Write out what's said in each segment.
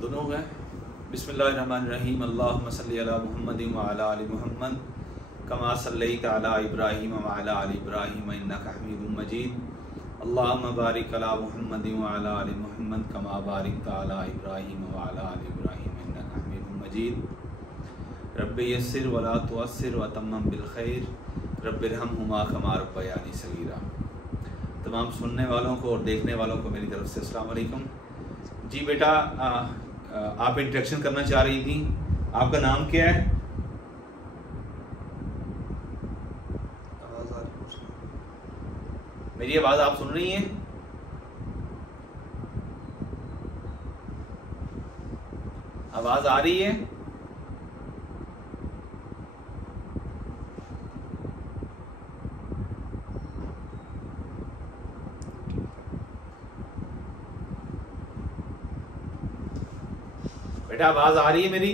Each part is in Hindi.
दोनों गए। बिस्मिल्लाहिर्रहमानिर्रहीम। अल्लाहुम्मा सल्लि अला मुहम्मदिन व अला आलि मुहम्मद कमा सल्लैता अला इब्राहीम व अला आलि इब्राहीम इन्नका हमीदुम मजीद। अल्लाहुम्मा बारिक अला मुहम्मदिन व अला आलि मुहम्मद कमा बारिकता अला इब्राहीम व अला आलि इब्राहीम इन्नका हमीदुम मजीद। रब्बि यस्सिर व ला तुअस्सिर व तम्मम बिल खैर रब्बिरहमहुमा कमा रब्बयानी सगीरा। तमाम सुनने वालों को और देखने वालों को मेरी तरफ से अस्सलाम वालेकुम। जी बेटा, आप इंट्रैक्शन करना चाह रही थी, आपका नाम क्या है? मेरी आवाज़ आप सुन रही हैं? आवाज़ आ रही है? बेटा आवाज़ आ रही है मेरी?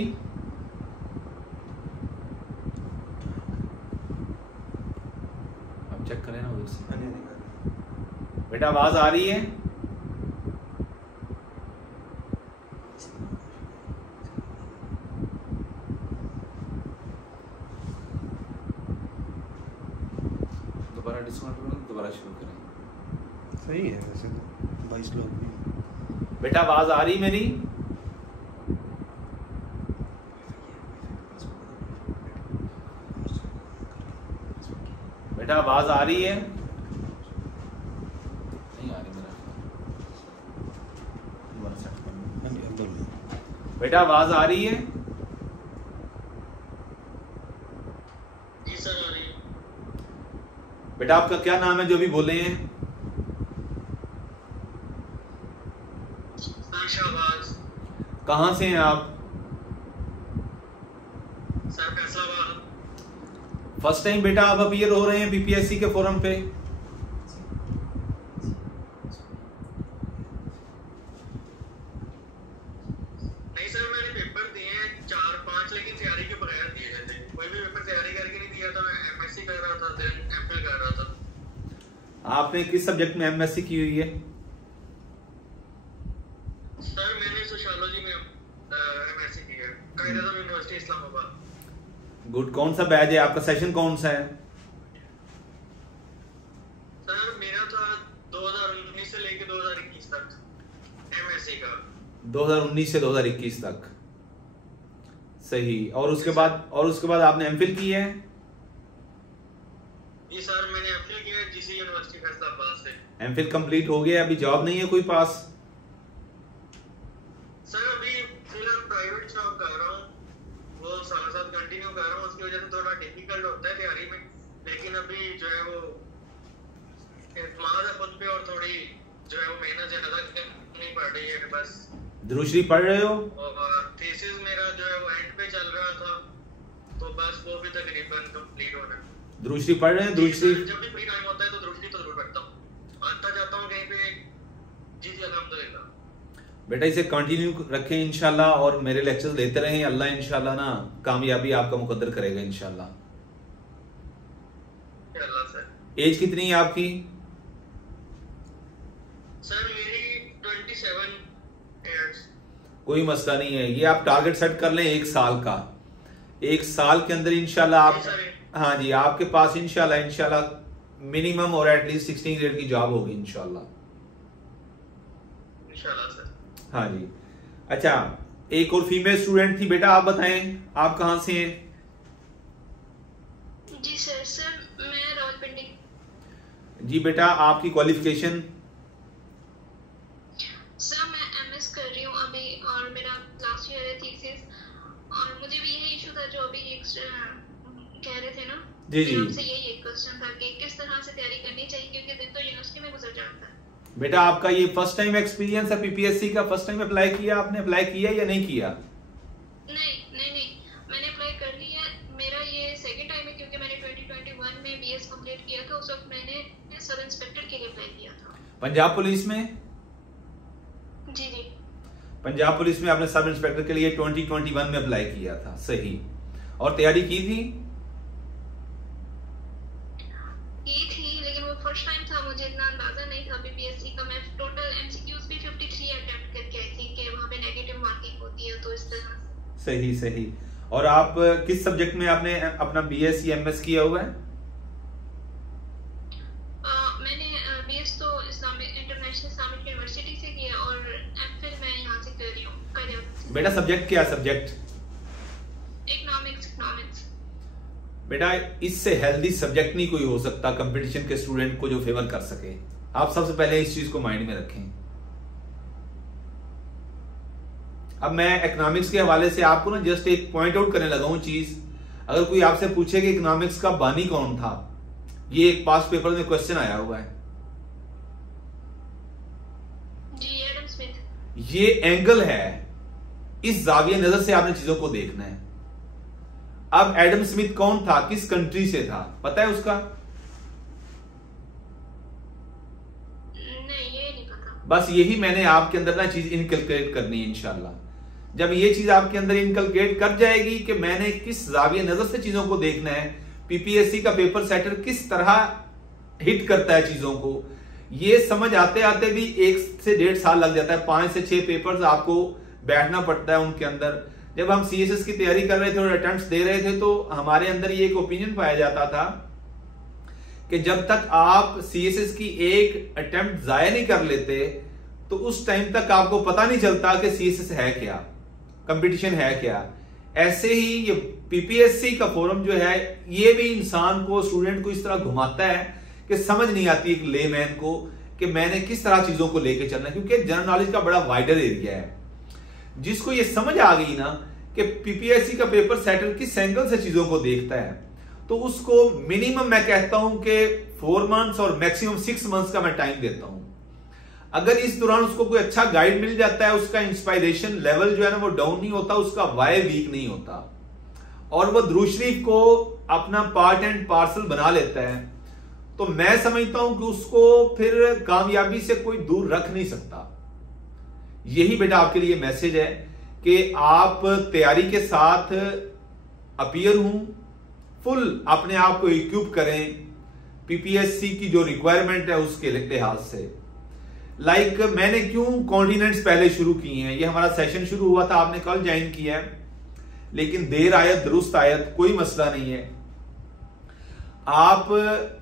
अब चेक करें ना उधर से। बेटा आवाज़ आ रही है? दोबारा डिस्काउंट करो, दोबारा शुरू करें। सही है वैसे तो 22 लोग भी। बेटा आवाज़ आ रही मेरी? बेटा आवाज़ आ रही है? नहीं आ रही मेरा। बेटा आवाज़ आ रही है? जी सर आ रही है। बेटा आपका क्या नाम है जो भी बोले हैं? शाहबाज। कहाँ से हैं आप? सर फैसलाबाद। फर्स्ट टाइम बेटा आप अपीयर हो रहे हैं बीपीएससी के फोरम पे? नहीं सर, मैंने पेपर दिए हैं 4-5, लेकिन तैयारी के बगैर दिए गए थे। कोई भी पेपर तैयारी करके नहीं दिया था। मैं एमएससी कर रहा था, देन एमफिल कर रहा था। आपने किस सब्जेक्ट में एमएससी की हुई है? सर मैंने सोशियोलॉजी में एमएससी की है, कायद-ए-आज़म यूनिवर्सिटी इस्लामाबाद। गुड। कौन सा बैच है आपका? सेशन कौन सा है? सर मेरा था 2019 से लेके 2021 तक एमएससी का। 2019 से 2021 तक। सही। और उसके बाद आपने एमफिल की है? जी सर, मैंने एमफिल किया है जीसी यूनिवर्सिटी फैसलाबाद से। एमफिल कंप्लीट हो गया, अभी जॉब नहीं है कोई पास? सर अभी फिलहाल प्राइवेट जॉब कर रहा हूँ, वो साथ साथ कंटिन्यू कर रहा हूँ। उसकी वजह से थोड़ा डिफिकल्ट होता है तैयारी में, लेकिन अभी जो है वो एतमाद है खुद पे और थोड़ी जो है वो मेहनत ज्यादा करनी पड़ रही है। बस दुरूशरी पढ़ रहे हो? और थीसिस मेरा जो है वो एंड पे चल रहा था, तो बस वो भी तकरीबन कंप्लीट होना है। दुरूशरी पढ़ रहे हैं? दुरूशरी जब भी फ्री टाइम होता है तो दुरूशरी तो जरूर पढ़ता हूँ, आता जाता हूँ कहीं पे। जी जी अल्हम्दुलिल्लाह। बेटा इसे कंटिन्यू रखें इंशाल्लाह, और मेरे लेक्चर्स लेते रहें। अल्लाह इंशाल्लाह ना कामयाबी आपका मुकद्दर करेगा इंशाल्लाह। सर एज कितनी है आपकी? सर मेरी 27 इयर्स। कोई मसला नहीं है, ये आप टारगेट सेट कर लें 1 साल का। 1 साल के अंदर इंशाल्लाह आप, हाँ जी, आपके पास इंशाल्लाह मिनिमम और एटलीस्ट 16 ग्रेड की जॉब होगी इंशाल्लाह। सर हाँ जी। अच्छा, एक और फीमेल स्टूडेंट थी। बेटा आप बताएं, आप कहाँ से हैं? जी सर मैं रावलपिंडी। जी बेटा, आपकी क्वालिफिकेशन? सर मैं एमएस कर रही हूँ अभी, और मेरा लास्ट ईयर है थीसिस। और मुझे भी यही इशू था जो अभी कह रहे थे ना। जी जी। आपसे यही एक क्वेश्चन था कि किस तरह से तैयारी करनी चाहिए, क्योंकि दिन तो यूनिवर्सिटी में गुजर जाता है। बेटा आपका ये फर्स्ट टाइम एक्सपीरियंस है पीपीएससी का? फर्स्ट टाइम अप्लाई किया आपने? अप्लाई किया या नहीं किया? नहीं, मैंने अप्लाई कर लिया। मेरा ये सेकंड टाइम है, क्योंकि मैंने 2021 में बीएस कंप्लीट किया था। उस वक्त मैंने सब इंस्पेक्टर के लिए अप्लाई किया था पंजाब पुलिस में। जी पंजाब पुलिस में आपने सब इंस्पेक्टर के लिए 2021 में अप्लाई किया था। सही। और तैयारी की थी? फर्स्ट टाइम था, मुझे इतना अंदाजा नहीं था बीपीएससी का। मैं टोटल एमसीक्यूज भी 53 अटेम्प्ट करके आई थी कि वहां पे नेगेटिव मार्किंग सही सही। और आप किस सब्जेक्ट में आपने अपना बीएससी एमएस किया हुआ है? मैंने बीएस तो इस्लामिक इंटरनेशनल इस्लामिक यूनिवर्सिटी से किया और एमफिल मैं यहाँ से कर रही हूँ। बेटा सब्जेक्ट क्या सब्जेक्ट? इकोनॉमिक्स। बेटा इससे हेल्दी सब्जेक्ट नहीं कोई हो सकता कंपटीशन के स्टूडेंट को जो फेवर कर सके। आप सबसे पहले इस चीज को माइंड में रखें। अब मैं इकोनॉमिक्स के हवाले से आपको ना जस्ट एक पॉइंट आउट करने लगा हूं चीज। अगर कोई आपसे पूछे कि इकोनॉमिक्स का बानी कौन था, ये एक पास पेपर में क्वेश्चन आया हुआ है जी, एडम स्मिथ। ये एंगल है, इस जाविया नजर से आपने चीजों को देखना है। अब एडम स्मिथ कौन था, किस कंट्री से था, पता है उसका? नहीं, ये नहीं पता। बस यही मैंने आपके अंदर ना चीज इनकलकेट करनी है इंशाल्लाह। जब ये चीज आपके अंदर इनकलकेट कर जाएगी कि मैंने किस जाविया नजर से चीजों को देखना है, पीपीएससी का पेपर सेटर किस तरह हिट करता है चीजों को, ये समझ आते आते भी 1 से 1.5 साल लग जाता है। 5 से 6 पेपर्स आपको बैठना पड़ता है उनके अंदर। जब हम सीएसएस की तैयारी कर रहे थे और अटेम्प्ट्स दे रहे थे तो हमारे अंदर ये एक ओपिनियन पाया जाता था कि जब तक आप सीएसएस की एक अटेम्प्ट जाया नहीं कर लेते तो उस टाइम तक आपको पता नहीं चलता कि सीएसएस है क्या, कंपटीशन है क्या। ऐसे ही ये पीपीएससी का फोरम जो है ये भी इंसान को, स्टूडेंट को इस तरह घुमाता है कि समझ नहीं आती एक लेमैन को कि मैंने किस तरह चीजों को लेके चलना है, क्योंकि जनरल नॉलेज का बड़ा वाइडर एरिया है। जिसको ये समझ आ गई ना कि पीपीएससी का पेपर सेटर किस एंगल से चीजों को देखता है, तो उसको मिनिमम मैं कहता हूं कि 4 मंथ्स और मैक्सिमम 6 मंथ्स का मैं टाइम देता हूं। अगर इस दौरान उसको कोई अच्छा गाइड मिल जाता है, उसका इंस्पायरेशन लेवल जो है ना वो डाउन नहीं होता, उसका वाई वीक नहीं होता और वो दुरूद शरीफ को अपना पार्ट एंड पार्सल बना लेता है, तो मैं समझता हूं कि उसको फिर कामयाबी से कोई दूर रख नहीं सकता। यही बेटा आपके लिए मैसेज है कि आप तैयारी के साथ अपीयर हूं, फुल अपने आप को इक्विप करें पीपीएससी की जो रिक्वायरमेंट है उसके लिहाज से। लाइक मैंने क्यों कॉन्टिनेंट्स पहले शुरू किए हैं, ये हमारा सेशन शुरू हुआ था, आपने कल ज्वाइन किया है, लेकिन देर आयत दुरुस्त आयत कोई मसला नहीं है। आप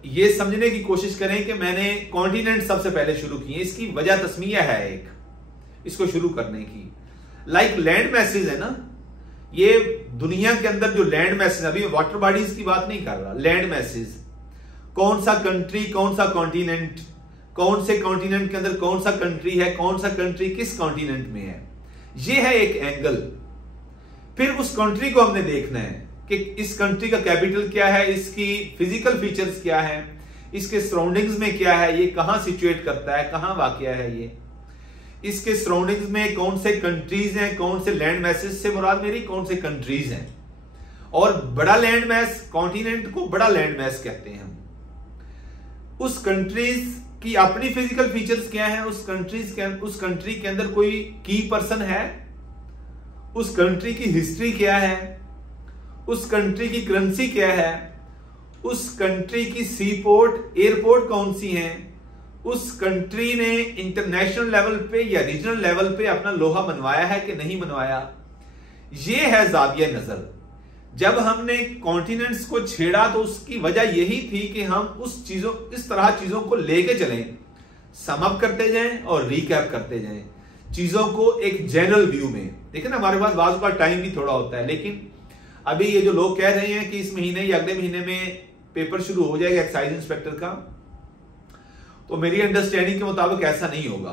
ये समझने की कोशिश करें कि मैंने कॉन्टिनेंट सबसे पहले शुरू किए, इसकी वजह तस्मीया है एक इसको शुरू करने की। लाइक लैंड मैसेज है ना, ये दुनिया के अंदर जो लैंड मैसेज, अभी वाटर बॉडीज की बात नहीं कर रहा, लैंड मैसेज, कौन सा कंट्री, कौन सा कॉन्टिनेंट, कौन से कॉन्टिनेंट के अंदर कौन सा कंट्री है, कौन सा कंट्री किस कॉन्टिनेंट में है, ये है एक एंगल। फिर उस कंट्री को हमने देखना है कि इस कंट्री का कैपिटल क्या है, इसकी फिजिकल फीचर्स क्या है, इसके सराउंडिंग्स में क्या है, ये कहां सिचुएट करता है, कहां वाकया है, ये इसके सराउंडिंग्स में कौन से कंट्रीज हैं, कौन से लैंड मैसेज से मुराद मेरी कौन से कंट्रीज हैं। और बड़ा लैंड मैस, कॉन्टिनेंट को बड़ा लैंड मैस कहते हैं हम। उस कंट्रीज की अपनी फिजिकल फीचर्स क्या है, उस कंट्री के अंदर कोई की पर्सन है, उस कंट्री की हिस्ट्री क्या है, उस कंट्री की करेंसी क्या है, उस कंट्री की सी पोर्ट एयरपोर्ट कौन सी हैं, उस कंट्री ने इंटरनेशनल लेवल पे या रीजनल लेवल पे अपना लोहा बनवाया है कि नहीं बनवाया। ये है जाविया नजर। जब हमने कॉन्टिनेंट्स को छेड़ा तो उसकी वजह यही थी कि हम इस तरह चीजों को लेके चलें, समअप करते जाएं और रिकैप करते जाएं चीजों को एक जनरल व्यू में। देखिए ना, हमारे पास बाज़ का टाइम भी थोड़ा होता है, लेकिन अभी ये जो लोग कह रहे हैं कि इस महीने या अगले महीने में पेपर शुरू हो जाएगा एक्साइज इंस्पेक्टर का, तो मेरी अंडरस्टैंडिंग के मुताबिक ऐसा नहीं होगा,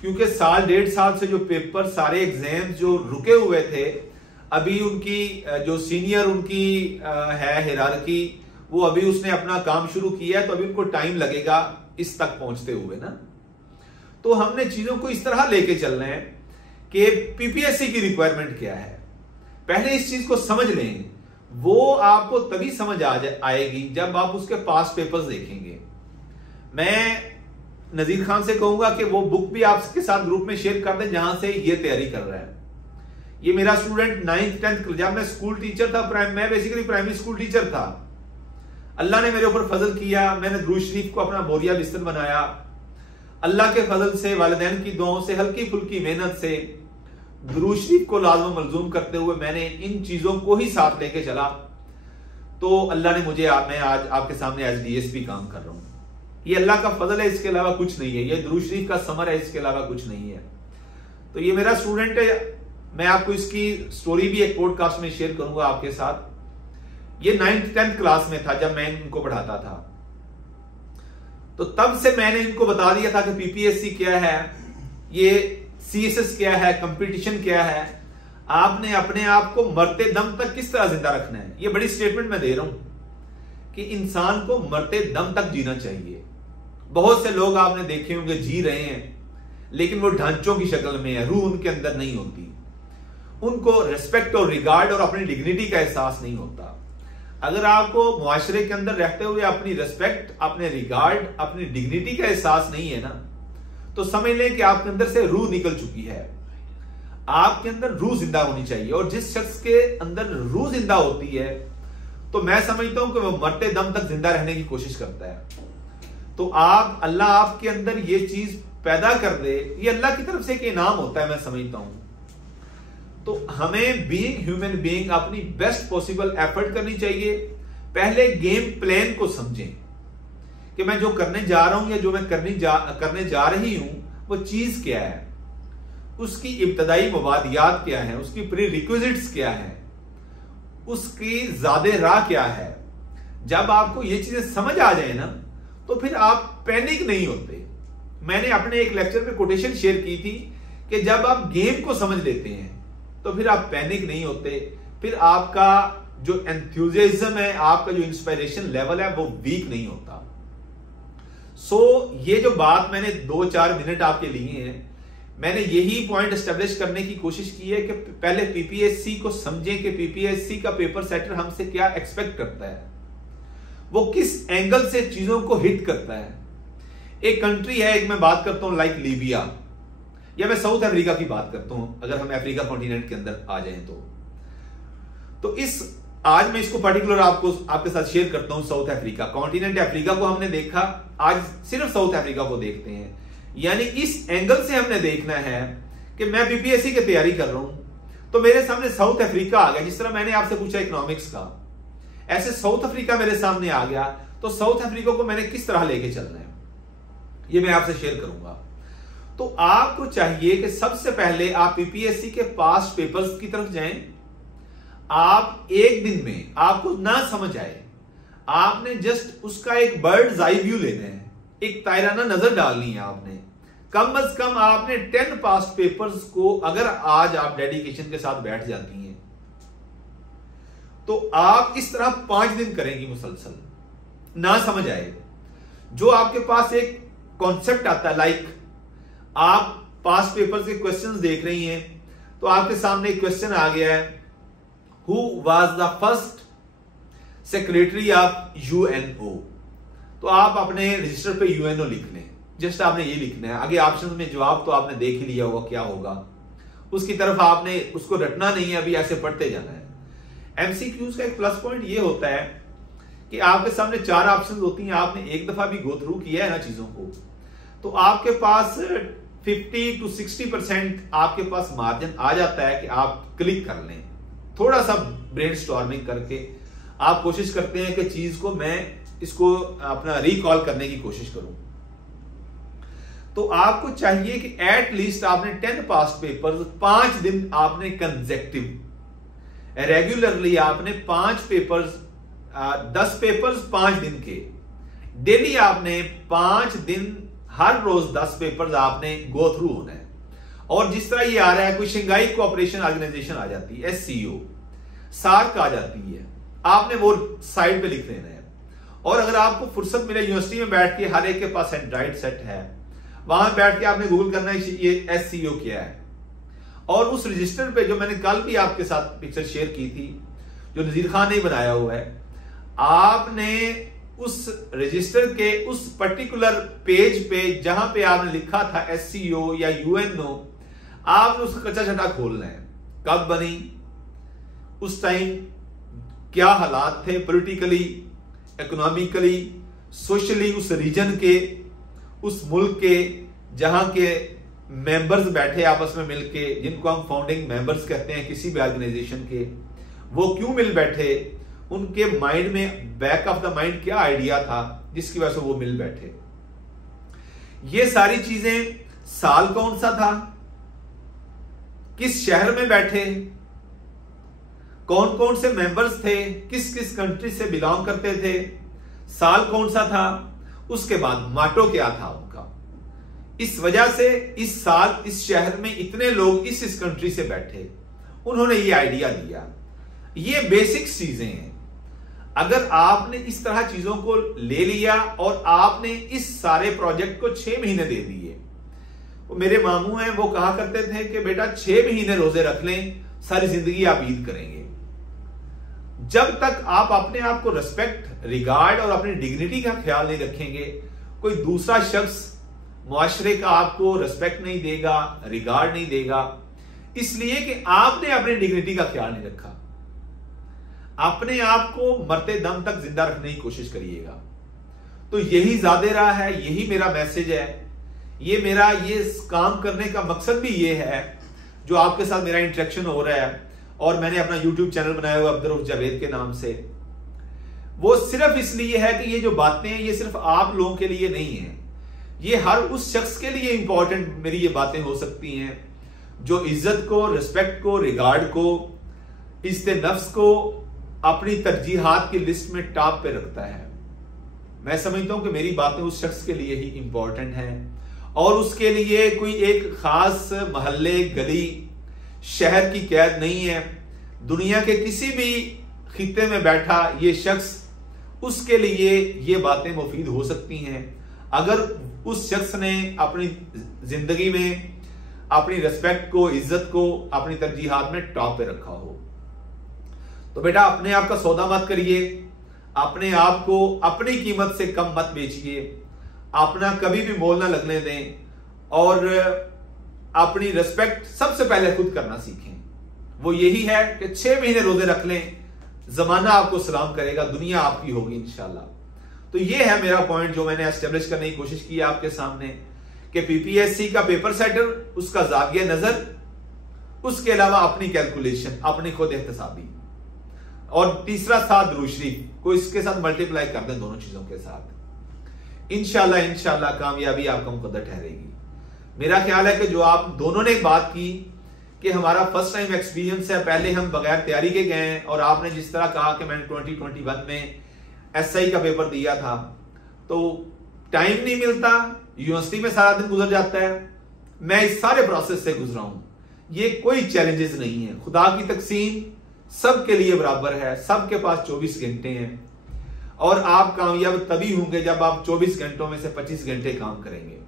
क्योंकि साल 1.5 साल से जो पेपर सारे एग्जाम जो रुके हुए थे, अभी उनकी जो सीनियर उनकी है हिरार्की, वो अभी उसने अपना काम शुरू किया है, तो अभी उनको टाइम लगेगा इस तक पहुंचते हुए ना। तो हमने चीजों को इस तरह लेके चलना है कि पीपीएससी की रिक्वायरमेंट क्या है, पहले इस चीज को समझ लें। वो आपको तभी समझ आएगी जब आप उसके पास पेपर्स देखेंगे। मैं नजीर खान से कहूंगा कि वो बुक भी आपके साथ ग्रुप में शेयर कर दें जहां से ये तैयारी कर रहा है। ये मेरा स्टूडेंट 9th 10th, जब मैं स्कूल टीचर था, मैं बेसिकली प्राइमरी स्कूल टीचर था, अल्लाह ने मेरे ऊपर फजल किया, मैंने दुरूद शरीफ को अपना बोरिया बिस्तर बनाया। अल्लाह के फजल से, वालिदैन की दुआओं से, हल्की फुल्की मेहनत से दुरूद शरीफ को लाज़िम मलजूम करते हुए मैंने इन चीजों को ही साथ लेके चला, तो अल्लाह ने मुझे मैं आज आपके सामने एज DSP काम कर रहा हूं। ये अल्लाह का फजल है, इसके अलावा कुछ नहीं है। ये दुरूद शरीफ का समर है, इसके अलावा कुछ नहीं है। तो ये मेरा स्टूडेंट है, मैं आपको इसकी स्टोरी भी एक पॉडकास्ट में शेयर करूंगा आपके साथ। ये 9th 10th क्लास में था जब मैं इनको पढ़ाता था, तो तब से मैंने इनको बता दिया था कि PPSC क्या है, ये CSS क्या है, कंपटीशन क्या है, आपने अपने आप को मरते दम तक किस तरह जिंदा रखना है। ये बड़ी स्टेटमेंट मैं दे रहा हूं कि इंसान को मरते दम तक जीना चाहिए। बहुत से लोग आपने देखे होंगे जी रहे हैं, लेकिन वो ढांचों की शक्ल में है, रूह उनके अंदर नहीं होती, उनको रिस्पेक्ट और रिगार्ड और अपनी डिग्निटी का एहसास नहीं होता। अगर आपको मुआशरे के अंदर रहते हुए अपनी रिस्पेक्ट, अपने रिगार्ड, अपनी डिग्निटी का एहसास नहीं है ना, तो समझ लें कि आपके अंदर से रूह निकल चुकी है। आपके अंदर रूह जिंदा होनी चाहिए, और जिस शख्स के अंदर रूह जिंदा होती है तो मैं समझता हूं कि वो मरते दम तक जिंदा रहने की कोशिश करता है। तो आप, अल्लाह आपके अंदर ये चीज पैदा कर दे, ये अल्लाह की तरफ से एक इनाम होता है, मैं समझता हूं। तो हमें बीइंग ह्यूमन बीइंग अपनी बेस्ट पॉसिबल एफर्ट करनी चाहिए। पहले गेम प्लान को समझें कि मैं जो करने जा रहा हूं या जो मैं करने जा रही हूं वो चीज क्या है, उसकी इब्तदाई मवादियात क्या है, उसकी प्री रिक्विजिट्स क्या है, उसकी ज़ादे राह क्या है। जब आपको ये चीजें समझ आ जाए ना, तो फिर आप पैनिक नहीं होते। मैंने अपने एक लेक्चर में कोटेशन शेयर की थी कि जब आप गेम को समझ लेते हैं तो फिर आप पैनिक नहीं होते, फिर आपका जो एंथुसियाज्म है, आपका जो इंस्पिरेशन लेवल है, वो वीक नहीं होता। ये जो बात मैंने 2-4 मिनट आपके लिए हैं, मैंने यही पॉइंट एस्टेब्लिश करने की कोशिश की है कि पहले PPSC को समझें कि PPSC का पेपर सेटर हमसे क्या एक्सपेक्ट करता है, वो किस एंगल से चीजों को हिट करता है। एक कंट्री है, एक मैं बात करता हूं लाइक लीबिया, या मैं साउथ अफ्रीका की बात करता हूं, अगर हम अफ्रीका कॉन्टिनेंट के अंदर आ जाएं तो आज मैं इसको पर्टिकुलर आपके साथ शेयर करता हूं। साउथ अफ्रीका, कॉन्टिनेंट अफ्रीका को हमने देखा, आज सिर्फ साउथ अफ्रीका को देखते हैं। यानी इस एंगल से हमने देखना है कि मैं PPSC की तैयारी कर रहा हूं तो मेरे सामने साउथ अफ्रीका आ गया। जिस तरह मैंने आपसे पूछा इकोनॉमिक्स का, ऐसे साउथ अफ्रीका मेरे सामने आ गया, तो साउथ अफ्रीका को मैंने किस तरह लेके चलना है, ये मैं आपसे शेयर करूंगा। तो आपको चाहिए कि सबसे पहले आप PPSC के पास्ट पेपर्स की तरफ जाएं। आप एक दिन में आपको ना समझ आए, आपने जस्ट उसका एक बर्ड्स आई व्यू लेना है, एक तायराना नजर डालनी है। आपने कम अज कम आपने 10 पास्ट पेपर्स को अगर आज आप डेडिकेशन के साथ बैठ जाती हैं, तो आप इस तरह 5 दिन करेंगी मुसलसल, ना समझ आए। जो आपके पास एक कॉन्सेप्ट आता है, लाइक आप पास्ट पेपर के क्वेश्चंस देख रही हैं, तो आपके सामने एक क्वेश्चन आ गया है, who was the first secretary of UNO। तो आप अपने रजिस्टर पे UNO लिख लें, जस्ट आपने ये लिखना है। आगे ऑप्शन में जवाब तो आपने देख ही लिया होगा क्या होगा, उसकी तरफ आपने उसको रटना नहीं है, अभी ऐसे पढ़ते जाना है। MCQs का एक प्लस पॉइंट ये होता है कि आपके सामने 4 ऑप्शन होती हैं, आपने एक दफा भी गो थ्रू किया है ना चीजों को, तो आपके पास 50 to 60% आपके पास मार्जिन आ जाता है कि आप क्लिक कर लें। थोड़ा सा ब्रेनस्टॉर्मिंग करके आप कोशिश करते हैं कि चीज को मैं इसको अपना रिकॉल करने की कोशिश करूं। तो आपको चाहिए कि एट लीस्ट आपने 10 पास्ट पेपर्स 5 दिन आपने कंसेक्टिव रेगुलरली आपने 5 पेपर्स 10 पेपर्स 5 दिन के डेली आपने 5 दिन हर रोज 10 पेपर्स आपने गो थ्रू होना है। और जिस तरह ये आ रहा है, कोई शंघाई कोऑपरेशन ऑर्गेनाइजेशन आ जाती है, SCO, सार्क आ जाती है, आपने वो साइड पे लिख लेना है। और अगर आपको फुर्सत मिले यूनिवर्सिटी में बैठ के, हर एक के पास एंड्रॉइड सेट है, वहां बैठ के आपने गूगल करना है ये SCO क्या है, और उस रजिस्टर पे जो मैंने कल भी आपके साथ पिक्चर शेयर की थी, जो नजीर खान ने बनाया हुआ है, आपने उस रजिस्टर के उस पर्टिकुलर पेज पे जहां पे आपने लिखा था SCO या UNO, आपने उसका कच्चा छटा खोलना है। कब बनी, उस टाइम क्या हालात थे पॉलिटिकली, इकोनॉमिकली, सोशली, उस रीजन के, उस मुल्क के, जहां के मेंबर्स बैठे आपस में मिलके, जिनको हम फाउंडिंग मेंबर्स कहते हैं किसी भी ऑर्गेनाइजेशन के, वो क्यों मिल बैठे, उनके माइंड में बैक ऑफ द माइंड क्या आइडिया था जिसकी वजह से वो मिल बैठे। ये सारी चीजें, साल कौन सा था, किस शहर में बैठे, कौन कौन से मेंबर्स थे, किस किस कंट्री से बिलोंग करते थे, साल कौन सा था, उसके बाद माटो क्या था उनका। इस वजह से इस साल इस शहर में इतने लोग इस कंट्री से बैठे, उन्होंने ये आइडिया दिया। ये बेसिक चीजें हैं। अगर आपने इस तरह चीजों को ले लिया और आपने इस सारे प्रोजेक्ट को 6 महीने दे दिए, वो मेरे मामू हैं, वो कहा करते थे कि बेटा 6 महीने रोजे रख लें, सारी जिंदगी आप ईद करेंगे। जब तक आप अपने आप को रिस्पेक्ट, रिगार्ड और अपनी डिग्निटी का ख्याल नहीं रखेंगे, कोई दूसरा शख्स मुआशरे का आपको रिस्पेक्ट नहीं देगा, रिगार्ड नहीं देगा, इसलिए कि आपने अपनी डिग्निटी का ख्याल नहीं रखा। अपने आप को मरते दम तक जिंदा रखने की कोशिश करिएगा। तो यही ज़ादे राह है, यही मेरा मैसेज है, ये मेरा ये काम करने का मकसद भी ये है, जो आपके साथ मेरा इंटरेक्शन हो रहा है। और मैंने अपना YouTube चैनल बनाया हुआ अब्दुर्रऊफ जावेद के नाम से, वो सिर्फ इसलिए है कि ये जो बातें हैं ये सिर्फ आप लोगों के लिए नहीं है, ये हर उस शख्स के लिए इंपॉर्टेंट मेरी ये बातें हो सकती हैं जो इज्जत को, रिस्पेक्ट को, रिगार्ड को, इज्जत नफ्स को अपनी तरजीहात की लिस्ट में टॉप पे रखता है। मैं समझता हूं कि मेरी बातें उस शख्स के लिए ही इंपॉर्टेंट हैं, और उसके लिए कोई एक खास महल्ले, गली, शहर की कैद नहीं है। दुनिया के किसी भी खित्ते में बैठा ये शख्स, उसके लिए ये बातें मुफीद हो सकती हैं अगर उस शख्स ने अपनी जिंदगी में अपनी रिस्पेक्ट को, इज्जत को अपनी तरजीहात में टॉप पे रखा हो। तो बेटा अपने आप का सौदा मत करिए, अपने आप को अपनी कीमत से कम मत बेचिए, अपना कभी भी मोल ना लगने दें, और अपनी रिस्पेक्ट सबसे पहले खुद करना सीखें। वो यही है कि 6 महीने रोजे रख लें, जमाना आपको सलाम करेगा, दुनिया आपकी होगी इंशाल्लाह। तो ये है मेरा पॉइंट जो मैंने एस्टेब्लिश करने की कोशिश की है आपके सामने, कि पीपीएससी का पेपर सेटर, उसका जाविया नजर, उसके अलावा अपनी कैलकुलेशन, अपनी खुद एहतसाबी, और तीसरा साथ दुरूद शरीफ को इसके साथ मल्टीप्लाई कर दें दोनों चीजों के साथ। इंशाल्लाह कामयाबी आपका मुकद्दर ठहरेगी। मेरा ख्याल है कि जो आप दोनों ने बात की कि हमारा फर्स्ट टाइम एक्सपीरियंस है, पहले हम बगैर तैयारी के गए हैं, और आपने जिस तरह कहा कि मैंने 2021 में एसआई का पेपर दिया था, तो टाइम नहीं मिलता, यूनिवर्सिटी में सारा दिन गुजर जाता है। मैं इस सारे प्रोसेस से गुजरा हूं, ये कोई चैलेंजेस नहीं है। खुदा की तकसीम सबके लिए बराबर है, सबके पास 24 घंटे हैं, और आप कामयाब तभी होंगे जब आप 24 घंटों में से 25 घंटे काम करेंगे।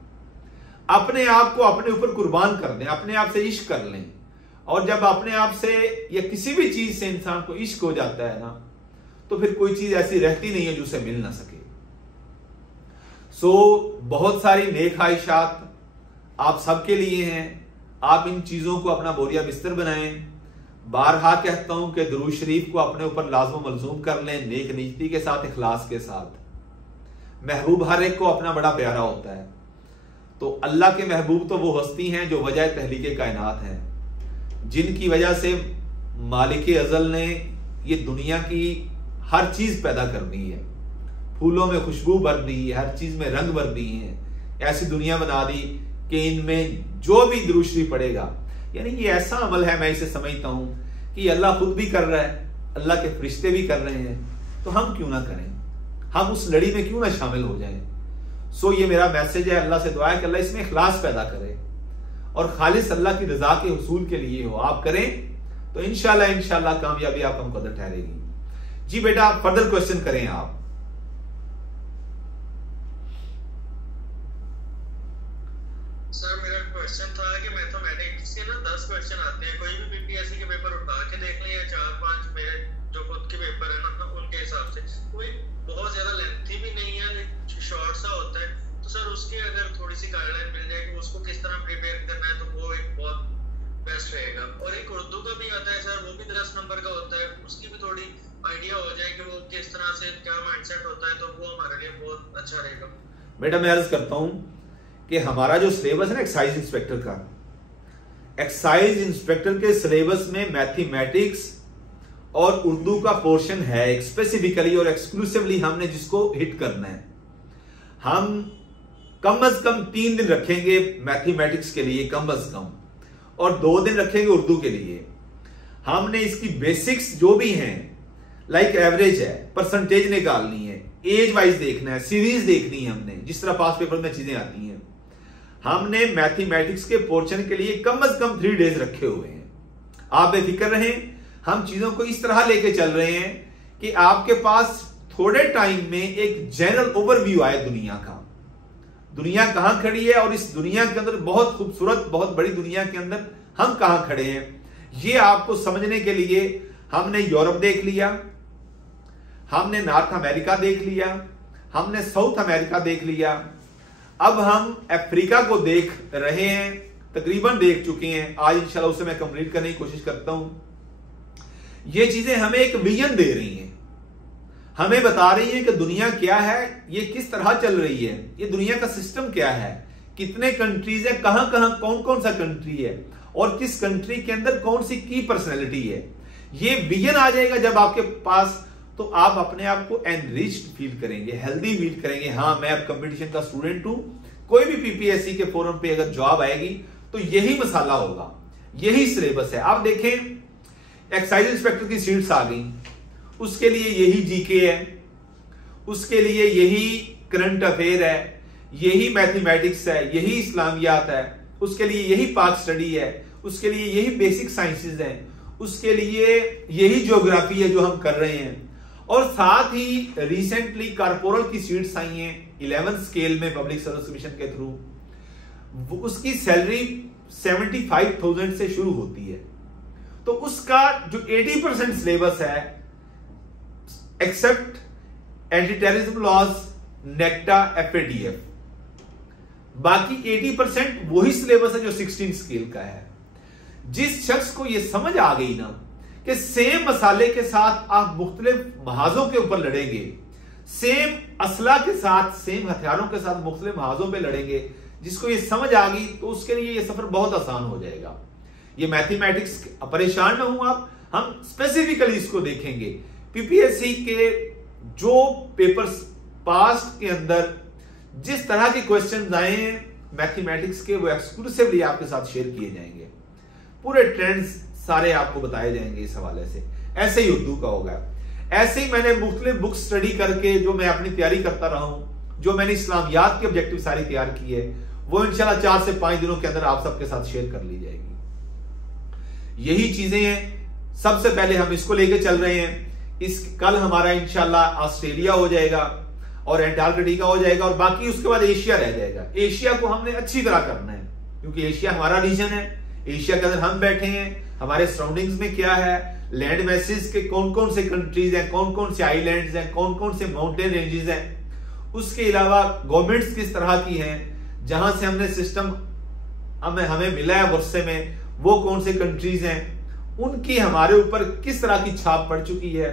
अपने आप को अपने ऊपर कुर्बान कर दें, अपने आप से इश्क कर लें, और जब अपने आप से या किसी भी चीज से इंसान को इश्क हो जाता है ना, तो फिर कोई चीज ऐसी रहती नहीं है जो उसे मिल ना सके। बहुत सारी नेक ख्वाहिशात आप सबके लिए हैं। आप इन चीजों को अपना बोरिया बिस्तर बनाएं। बारहा कहता हूं कि दुरूद शरीफ को अपने ऊपर लाज़िम मलज़ूम कर लें, नेक नीयती के साथ, इखलास के साथ। महबूब हर एक को अपना बड़ा प्यारा होता है। तो अल्लाह के महबूब तो वो हस्ती हैं जो वजह तहलीके कायनात हैं, जिनकी वजह से मालिक अज़ल ने ये दुनिया की हर चीज पैदा कर दी है, फूलों में खुशबू भर दी है, हर चीज में रंग भर दी है, ऐसी दुनिया बना दी कि इनमें जो भी दुरूद शरीफ पड़ेगा, यानी ये ऐसा अमल है, मैं इसे समझता हूं कि अल्लाह खुद भी कर रहा है, अल्लाह के फरिश्ते भी कर रहे हैं, तो हम क्यों ना करें, हम उस लड़ी में क्यों ना शामिल हो जाएं। ये मेरा मैसेज है। अल्लाह से दुआ है कि अल्लाह इसमें इखलास पैदा करे और खालिस अल्लाह की रजा के हुसूल के लिए हो। आप करें तो इंशाल्लाह कामयाबी आपका मुकद्दर ठहरेगी। जी बेटा, आप फर्दर क्वेश्चन करें आप। सर मेरा क्वेश्चन था कि मैथमेटिक्स के ना 10 क्वेश्चन आते हैं, कोई भी पीपीएससी के पेपर उठा के देख लें या 4-5 मेरे जो खुद के पेपर है ना उनके हिसाब से, कोई बहुत ज्यादा लेंथी भी नहीं है, शॉर्ट सा होता है, तो सर उसकी अगर थोड़ी सी गाइडलाइन मिल जाए कि उसको किस तरह प्रिपेयर करना है तो वो एक बहुत बेस्ट रहेगा। और एक उर्दू का भी आता है सर, वो भी 10 नंबर का होता है, उसकी भी थोड़ी आइडिया हो जाए कि वो किस तरह से क्या माइंडसेट होता है, तो वो हमारे लिए बहुत अच्छा रहेगा। बेटा मैं अर्ज करता हूँ कि हमारा जो सिलेबस है ना एक्साइज इंस्पेक्टर का, एक्साइज इंस्पेक्टर के सिलेबस में मैथमेटिक्स और उर्दू का पोर्शन है स्पेसिफिकली और एक्सक्लूसिवली हमने जिसको हिट करना है। हम कम अज कम 3 दिन रखेंगे मैथमेटिक्स के लिए कम अज कम, और 2 दिन रखेंगे उर्दू के लिए। हमने इसकी बेसिक्स जो भी हैं, लाइक एवरेज है, परसेंटेज निकालनी है, एज वाइज देखना है, सीरीज देखनी है, हमने जिस तरह पास पेपर में चीजें आती हैं। हमने मैथमेटिक्स के पोर्शन के लिए कम अज कम 3 डेज रखे हुए हैं। आप बेफिक्र रहें, हम चीजों को इस तरह लेके चल रहे हैं कि आपके पास थोड़े टाइम में एक जनरल ओवरव्यू आए दुनिया का, दुनिया कहां खड़ी है और इस दुनिया के अंदर, बहुत खूबसूरत बहुत बड़ी दुनिया के अंदर हम कहां खड़े हैं, ये आपको समझने के लिए हमने यूरोप देख लिया, हमने नॉर्थ अमेरिका देख लिया, हमने साउथ अमेरिका देख लिया, अब हम अफ्रीका को देख रहे हैं, तकरीबन देख चुके हैं। आज इंशाल्लाह उसे मैं कंप्लीट करने की कोशिश करता हूं। ये चीजें हमें एक विजन दे रही हैं, हमें बता रही हैं कि दुनिया क्या है, ये किस तरह चल रही है, ये दुनिया का सिस्टम क्या है, कितने कंट्रीज है, कहां कहां कौन कौन सा कंट्री है और किस कंट्री के अंदर कौन सी की पर्सनैलिटी है। ये विजन आ जाएगा जब आपके पास, तो आप अपने आप को एनरिच्ड फील करेंगे, हेल्दी फील करेंगे। हाँ, मैं अब कंपटीशन का स्टूडेंट हूं, कोई भी पीपीएससी के फोरम पे अगर जॉब आएगी तो यही मसाला होगा, यही सिलेबस है। आप देखें, एक्साइज इंस्पेक्टर की सीट्स आ गई, उसके लिए यही जीके है, उसके लिए यही करंट अफेयर है, यही मैथमेटिक्स है, यही इस्लामियात है, उसके लिए यही पाक स्टडी है, उसके लिए यही बेसिक साइंसेज है, उसके लिए यही ज्योग्राफी है जो हम कर रहे हैं। और साथ ही रिसेंटली कॉर्पोरल की सीट्स आई हैं 11 स्केल में पब्लिक सर्विस कमीशन के थ्रू, उसकी सैलरी 75,000 से शुरू होती है। तो उसका जो 80% सिलेबस है, except anti terrorism laws, NACTA, FATF, बाकी 80% वही सिलेबस है जो 16 स्केल का है। जिस शख्स को यह समझ आ गई ना कि सेम मसाले के साथ आप मुख्तलिफ महाजों के ऊपर लड़ेंगे, सेम असला के साथ, सेम हथियारों के साथ मुख्तलिफ महाजों पे लड़ेंगे, जिसको ये समझ आ गई तो उसके लिए ये सफर बहुत आसान हो जाएगा। ये मैथमेटिक्स, परेशान ना हो आप, हम स्पेसिफिकली इसको देखेंगे। पीपीएससी के जो पेपर्स पास्ट के अंदर जिस तरह के क्वेश्चन आए हैं मैथमेटिक्स के, वो एक्सक्लूसिवली आपके साथ शेयर किए जाएंगे, पूरे ट्रेंड्स सारे आपको बताए जाएंगे इस हवाले से। ऐसे ही उर्दू का होगा, ऐसे ही मैंने मुख्तलिफ बुक स्टडी करके जो मैं अपनी तैयारी करता रहा हूं, जो मैंने इस्लामियात के ऑब्जेक्टिव सारी तैयार की है, वो इंशाल्लाह 4 से 5 दिनों के अंदर आप सबके साथ शेयर कर ली जाएगी। यही चीजें हैं। सबसे पहले हम इसको लेके चल रहे हैं। कल हमारा इंशाल्लाह ऑस्ट्रेलिया हो जाएगा और एंटार्कटिका हो जाएगा, और बाकी उसके बाद एशिया रह जाएगा। एशिया को हमने अच्छी तरह करना है क्योंकि एशिया हमारा रीजन है, एशिया के अंदर हम बैठे हैं, हमारे सराउंडिंग्स में क्या है, लैंड मैसेज के कौन कौन से कंट्रीज हैं, कौन कौन से आइलैंड्स हैं, कौन कौन से माउंटेन रेंजेस हैं, उसके अलावा गवर्नमेंट्स किस तरह की हैं, जहां से हमने सिस्टम हमें मिला है वर्षे में, वो कौन से कंट्रीज हैं, उनकी हमारे ऊपर किस तरह की छाप पड़ चुकी है,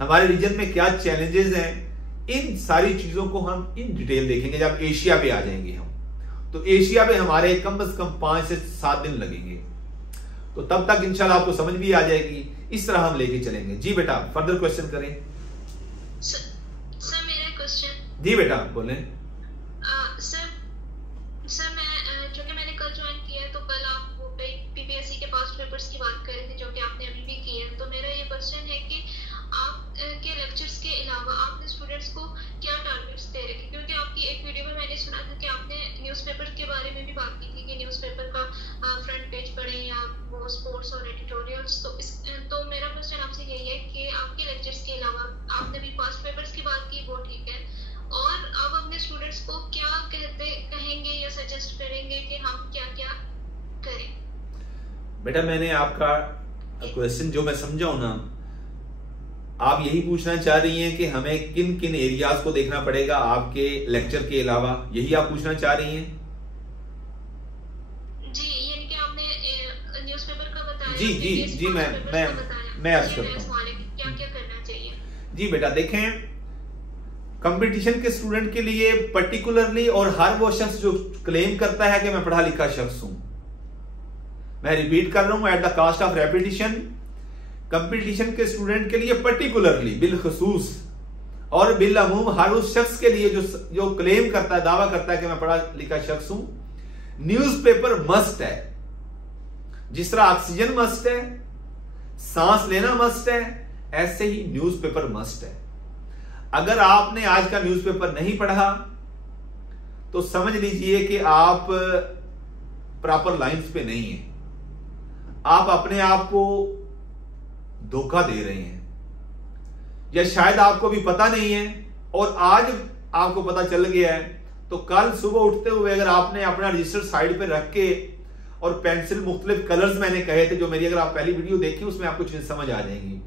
हमारे रीजन में क्या चैलेंजेस हैं, इन सारी चीजों को हम इन डिटेल देखेंगे जब एशिया पे आ जाएंगे हम। तो एशिया पे हमारे कम से कम 5 से 7 दिन लगेंगे, तो तब तक इंशाल्लाह आपको समझ भी आ जाएगी। इस तरह हम लेके चलेंगे। जी बेटा, फर्दर क्वेश्चन करें। सर मेरा क्वेश्चन। जी बेटा बोलें। सर मैं जो कि मैंने कल ज्वाइन किया है, तो कल आप वो पीपीएससी के पास्ट पेपर्स की बात कर रहे थे जो कि आपने अभी भी की है। तो मेरा ये क्वेश्चन है कि आप के लेक्चर्स के अलावा आपने स्टूडेंट्स को क्या टारगेट्स दे रखे, क्योंकि आपकी एक वीडियो में मैंने सुना था कि आपने न्यूज़पेपर के बारे में भी बात की थी कि न्यूज़पेपर का फ्रंट पेज पढ़ें या वो स्पोर्ट्स और एडिटोरियल्स। तो मेरा क्वेश्चन आपसे यही है कि आपके लेक्चर्स के अलावा आपने भी पास्ट पेपर्स की बात की, वो ठीक है, और आप अपने स्टूडेंट्स को क्या कहेंगे या सजेस्ट करेंगे कि हम क्या क्या करें? बेटा मैंने आपका क्वेश्चन जो मैं समझा हूं ना, आप यही पूछना चाह रही हैं कि हमें किन किन एरियाज को देखना पड़ेगा आपके लेक्चर के अलावा, यही आप पूछना चाह रही हैं? जी, यानी कि आपने न्यूज़पेपर का बताया। जी जी जी, मैं अर्ज करता हूं क्या क्या करना चाहिए। जी बेटा देखें, कंपटीशन के स्टूडेंट के लिए पर्टिकुलरली, और हर वो शख्स जो क्लेम करता है कि मैं पढ़ा लिखा शख्स हूं, मैं रिपीट कर रहा हूं at the cost of repetition, competition के स्टूडेंट के लिए पर्टिकुलरली, बिलखसूस और बिलअमूम हर उस शख्स के लिए जो क्लेम करता है, दावा करता है कि मैं पढ़ा लिखा शख्स हूं, न्यूज़पेपर मस्ट है। जिस तरह ऑक्सीजन मस्ट है, सांस लेना मस्ट है, ऐसे ही न्यूज़पेपर मस्ट है। अगर आपने आज का न्यूज़पेपर नहीं पढ़ा तो समझ लीजिए कि आप प्रॉपर लाइंस पे नहीं हैं, आप अपने आप को धोखा दे रहे हैं, या शायद आपको भी पता नहीं है और आज आपको पता चल गया है, तो कल सुबह उठते हुए अगर आपने अपना रजिस्टर साइड पे रख के और पेंसिल मुख्तलिफ कलर्स मैंने कहे थे, जो मेरी अगर आप पहली वीडियो देखी उसमें आपको चीजें समझ आ जाएंगी।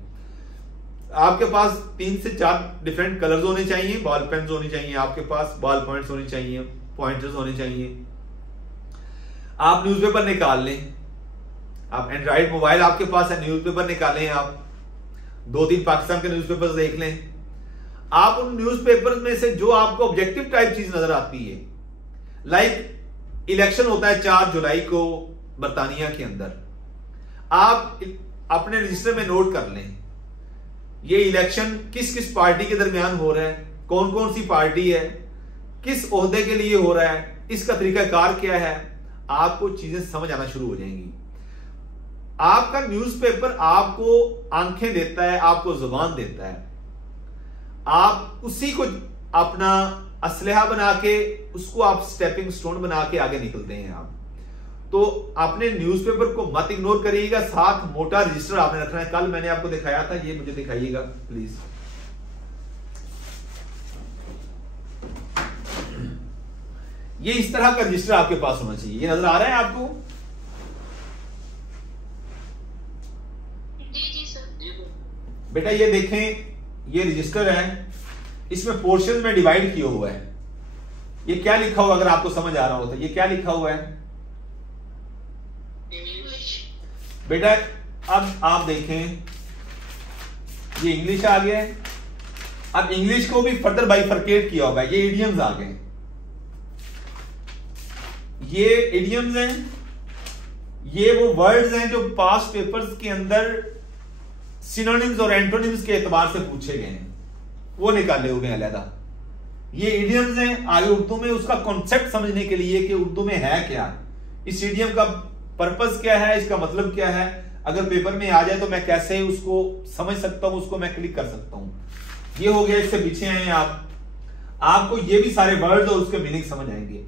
आपके पास 3 से 4 डिफरेंट कलर्स होने चाहिए, बॉल पेन्स होनी चाहिए आपके पास, बॉल पॉइंट्स होनी चाहिए, पॉइंटर्स होने चाहिए। आप न्यूज़पेपर निकाल लें, आप एंड्रॉइड मोबाइल आपके पास है, न्यूज़पेपर निकालें, आप 2-3 पाकिस्तान के न्यूज़पेपर देख लें। आप उन न्यूज़पेपर में से जो आपको ऑब्जेक्टिव टाइप चीज नजर आती है, लाइक इलेक्शन होता है 4 जुलाई को बरतानिया के अंदर, आप अपने रजिस्टर में नोट कर लें ये इलेक्शन किस किस पार्टी के दरमियान हो रहा है, कौन कौन सी पार्टी है, किस ओहदे के लिए हो रहा है, इसका तरीकाकार क्या है, आपको चीजें समझ आना शुरू हो जाएंगी। आपका न्यूज़पेपर आपको आंखें देता है, आपको जुबान देता है, आप उसी को अपना असलहा बना के, उसको आप स्टेपिंग स्टोन बना के आगे निकलते हैं आप। तो अपने न्यूज़पेपर को मत इग्नोर करिएगा, साथ मोटा रजिस्टर आपने रखना है। कल मैंने आपको दिखाया था, ये मुझे दिखाइएगा प्लीज। ये इस तरह का रजिस्टर आपके पास होना चाहिए, ये नजर आ रहा है आपको? जी सर। बेटा ये देखें, ये रजिस्टर है, इसमें पोर्शन में डिवाइड किया हुआ है। ये क्या लिखा हुआ, अगर आपको समझ आ रहा हो तो ये क्या लिखा हुआ है बेटा? अब आप देखें, ये इंग्लिश आ गया है। अब इंग्लिश को भी फर्दर बाइफरकेट किया होगा, ये इडियम्स आ गए, ये इडियम्स हैं, ये वो वर्ड्स हैं जो पास्ट पेपर्स के अंदर सिनोनिम्स और एंटोनिम्स के एतबार से पूछे गए हैं, वो निकाले हुए हैं अलग। ये इडियम्स हैं, आगे उर्दू में उसका कॉन्सेप्ट समझने के लिए कि उर्दू में है क्या, इस इडियम का पर्पस क्या है, इसका मतलब क्या है, अगर पेपर में आ जाए तो मैं कैसे उसको समझ सकता हूं, उसको मैं क्लिक कर सकता हूं। ये हो गया, इससे पीछे हैं आपको ये भी सारे वर्ड्स और उसके मीनिंग समझ आएंगे।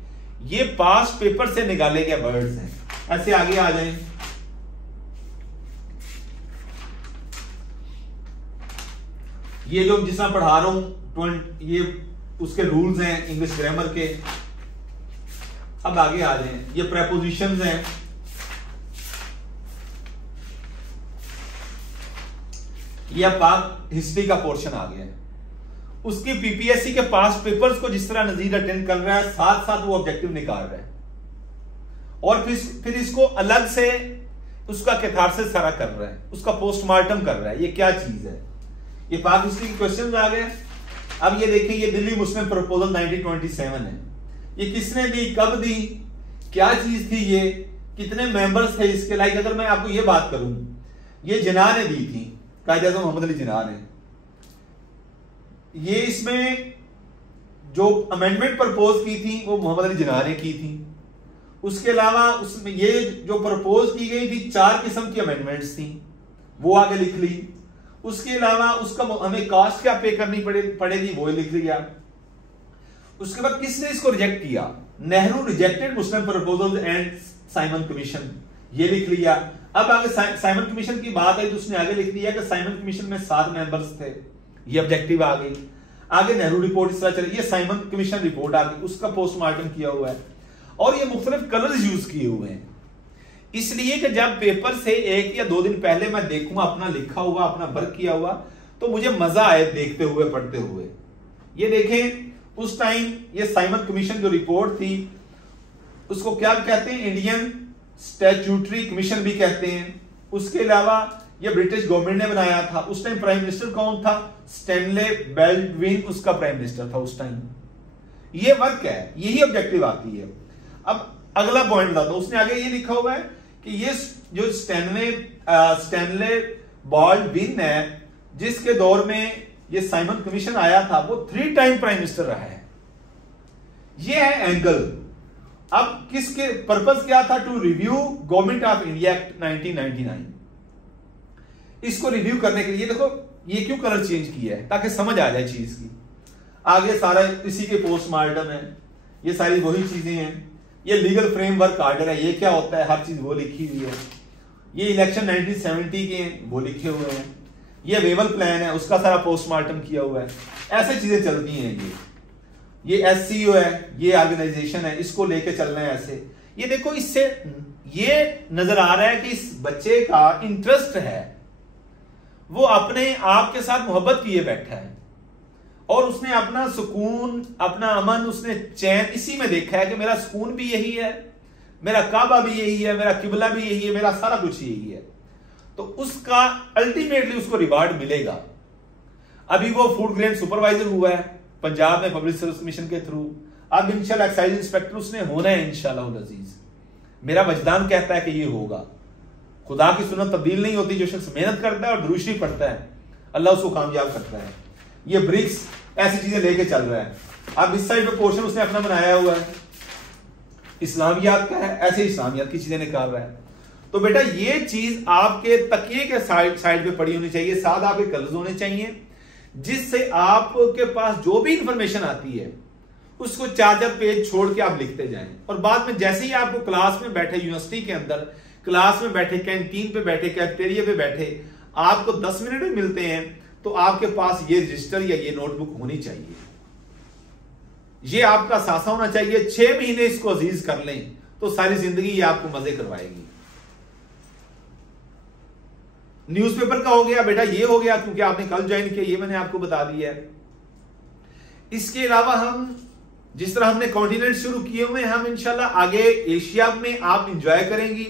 ये पास्ट पेपर से निकाले गए वर्ड्स हैं। ऐसे आगे आ जाएं, ये जो जिस तरह पढ़ा रहा हूं, ये उसके रूल्स हैं इंग्लिश ग्रामर के। अब आगे आ जाएं, ये प्रेपोजिशंस हैं, ये पाक हिस्ट्री का पोर्शन आ गया है। उसकी पीपीएससी के पास्ट पेपर्स को जिस तरह नजीर अटेंड कर रहा है, साथ साथ वो ऑब्जेक्टिव निकाल रहा है, और फिर इसको अलग से उसका कैथारसिस सारा कर रहा है, उसका पोस्टमार्टम कर रहा है, ये क्या चीज है। ये पाक हिस्ट्री के क्वेश्चन आ गए। अब ये देखिए, ये दिल्ली मुस्लिम प्रपोजल 1927 है। ये किसने दी, कब दी, क्या चीज थी, ये कितने मेंबर्स थे इसके। लाइक अगर मैं आपको ये बात करूं, ये जिन्ना ने दी थी, कायदे-ए-आज़म मोहम्मद अली जिन्ना ने। ये इसमें जो अमेंडमेंट प्रपोज की थी वो मोहम्मद अली जिन्ना ने की थी। उसके अलावा उसमें ये जो प्रपोज की गई थी 4 किस्म की अमेंडमेंट्स थी, वो आगे लिख ली। उसके अलावा उसका हमें कास्ट क्या पे करनी पड़ेगी वो लिख लिया। उसके बाद किसने इसको रिजेक्ट किया, Nehru rejected Muslim proposal and Simon commission, ये लिख लिया। अब आगे साइमन कमीशन की बात आई तो उसने आगे लिख दिया कि साइमन कमीशन में 7 मेंबर्स थे, ये ऑब्जेक्टिव आ गई। आगे नेहरू रिपोर्ट इस तरह चली, ये साइमन कमीशन रिपोर्ट आ गई, उसका पोस्टमार्टम किया हुआ है, और ये मुख्तलिफ कलर्स यूज किए हुए हैं, इसलिए कि जब पेपर से 1 या 2 दिन पहले मैं देखूंगा अपना लिखा हुआ, अपना वर्क किया हुआ, तो मुझे मजा आए देखते हुए, पढ़ते हुए। ये देखें, उस टाइम ये साइमन कमीशन जो रिपोर्ट थी उसको क्या कहते हैं, इंडियन स्टैट्यूटरी कमीशन भी कहते हैं। उसके अलावा ये ब्रिटिश गवर्नमेंट ने बनाया था। उस टाइम प्राइम मिनिस्टर कौन था? स्टैनले बाल्डविन उसका प्राइम मिनिस्टर था उस टाइम। ये वर्क है, यही ऑब्जेक्टिव आती है। अब अगला पॉइंट बताता हूं, उसने आगे ये लिखा हुआ है कि ये जो स्टैनले बाल्डविन है, जिसके दौर में ये साइमन कमीशन आया था, वो 3 टाइम प्राइम मिनिस्टर रहा है। ये है एंगल। अब किसके पर्पस क्या था? To review government of India act 1999। इसको रिव्यू करने के लिए देखो ये क्यों कलर चेंज किया है, ताकि समझ आ जाए चीज की। आगे सारा इसी के पोस्टमार्टम है, ये सारी वही चीजें हैं। ये लीगल फ्रेमवर्क आर्डर है, ये क्या होता है, हर चीज वो लिखी हुई है। ये इलेक्शन 1970 के हैं, वो लिखे हुए हैं। ये वेवल प्लान है, उसका सारा पोस्टमार्टम किया हुआ है। ऐसे चीजें चलती हैं। ये SCO है, ये ऑर्गेनाइजेशन है, इसको लेके चलना है ऐसे। ये देखो, इससे ये नजर आ रहा है कि इस बच्चे का इंटरेस्ट है, वो अपने आप के साथ मोहब्बत किए बैठा है और उसने अपना सुकून, अपना अमन, उसने चैन इसी में देखा है कि मेरा सुकून भी यही है, मेरा काबा भी यही है, मेरा किबला भी यही है, मेरा सारा कुछ यही है। तो उसका अल्टीमेटली उसको रिवार्ड मिलेगा। अभी वो फूड ग्रेन सुपरवाइजर हुआ है पंजाब में पब्लिक सर्विस कमीशन के थ्रू। अब इंशाल्लाह एक्साइज इंस्पेक्टर उसने होना है इंशाल्लाह अजीज। मेरा वजदान कहता है कि ये होगा। खुदा की सुन्नत तब्दील नहीं होती। जो शख्स मेहनत करता है और दुरूद शरीफ पढ़ता है, अल्लाह उसको कामयाब करता है। ये ब्रिक्स ऐसी चीजें लेके चल रहा है। अब इस साइड पे पोर्शन उसने अपना बनाया हुआ है, इस्लामियात का है, ऐसे इस्लामियात की चीजें निकाल रहा है। तो बेटा ये चीज आपके तकिए के साइड पे पड़ी होनी चाहिए, साथ आपके कलर्स होने चाहिए, जिससे आपके पास जो भी इंफॉर्मेशन आती है उसको 4-4 पेज छोड़ के आप लिखते जाएं। और बाद में जैसे ही आपको क्लास में बैठे, यूनिवर्सिटी के अंदर क्लास में बैठे, कैंटीन पे बैठे, कैफेटेरिया पे बैठे, आपको 10 मिनट में मिलते हैं, तो आपके पास ये रजिस्टर या ये नोटबुक होनी चाहिए। ये आपका सासा होना चाहिए। 6 महीने इसको अजीज कर लें तो सारी जिंदगी ये आपको मजे करवाएगी। न्यूज़पेपर का हो गया बेटा, ये हो गया क्योंकि आपने कल ज्वाइन किया, ये मैंने आपको बता दिया है। इसके अलावा हम जिस तरह हमने कॉन्टिनेंट शुरू किए हुए, हम इंशाल्लाह आगे एशिया में आप इंजॉय करेंगी।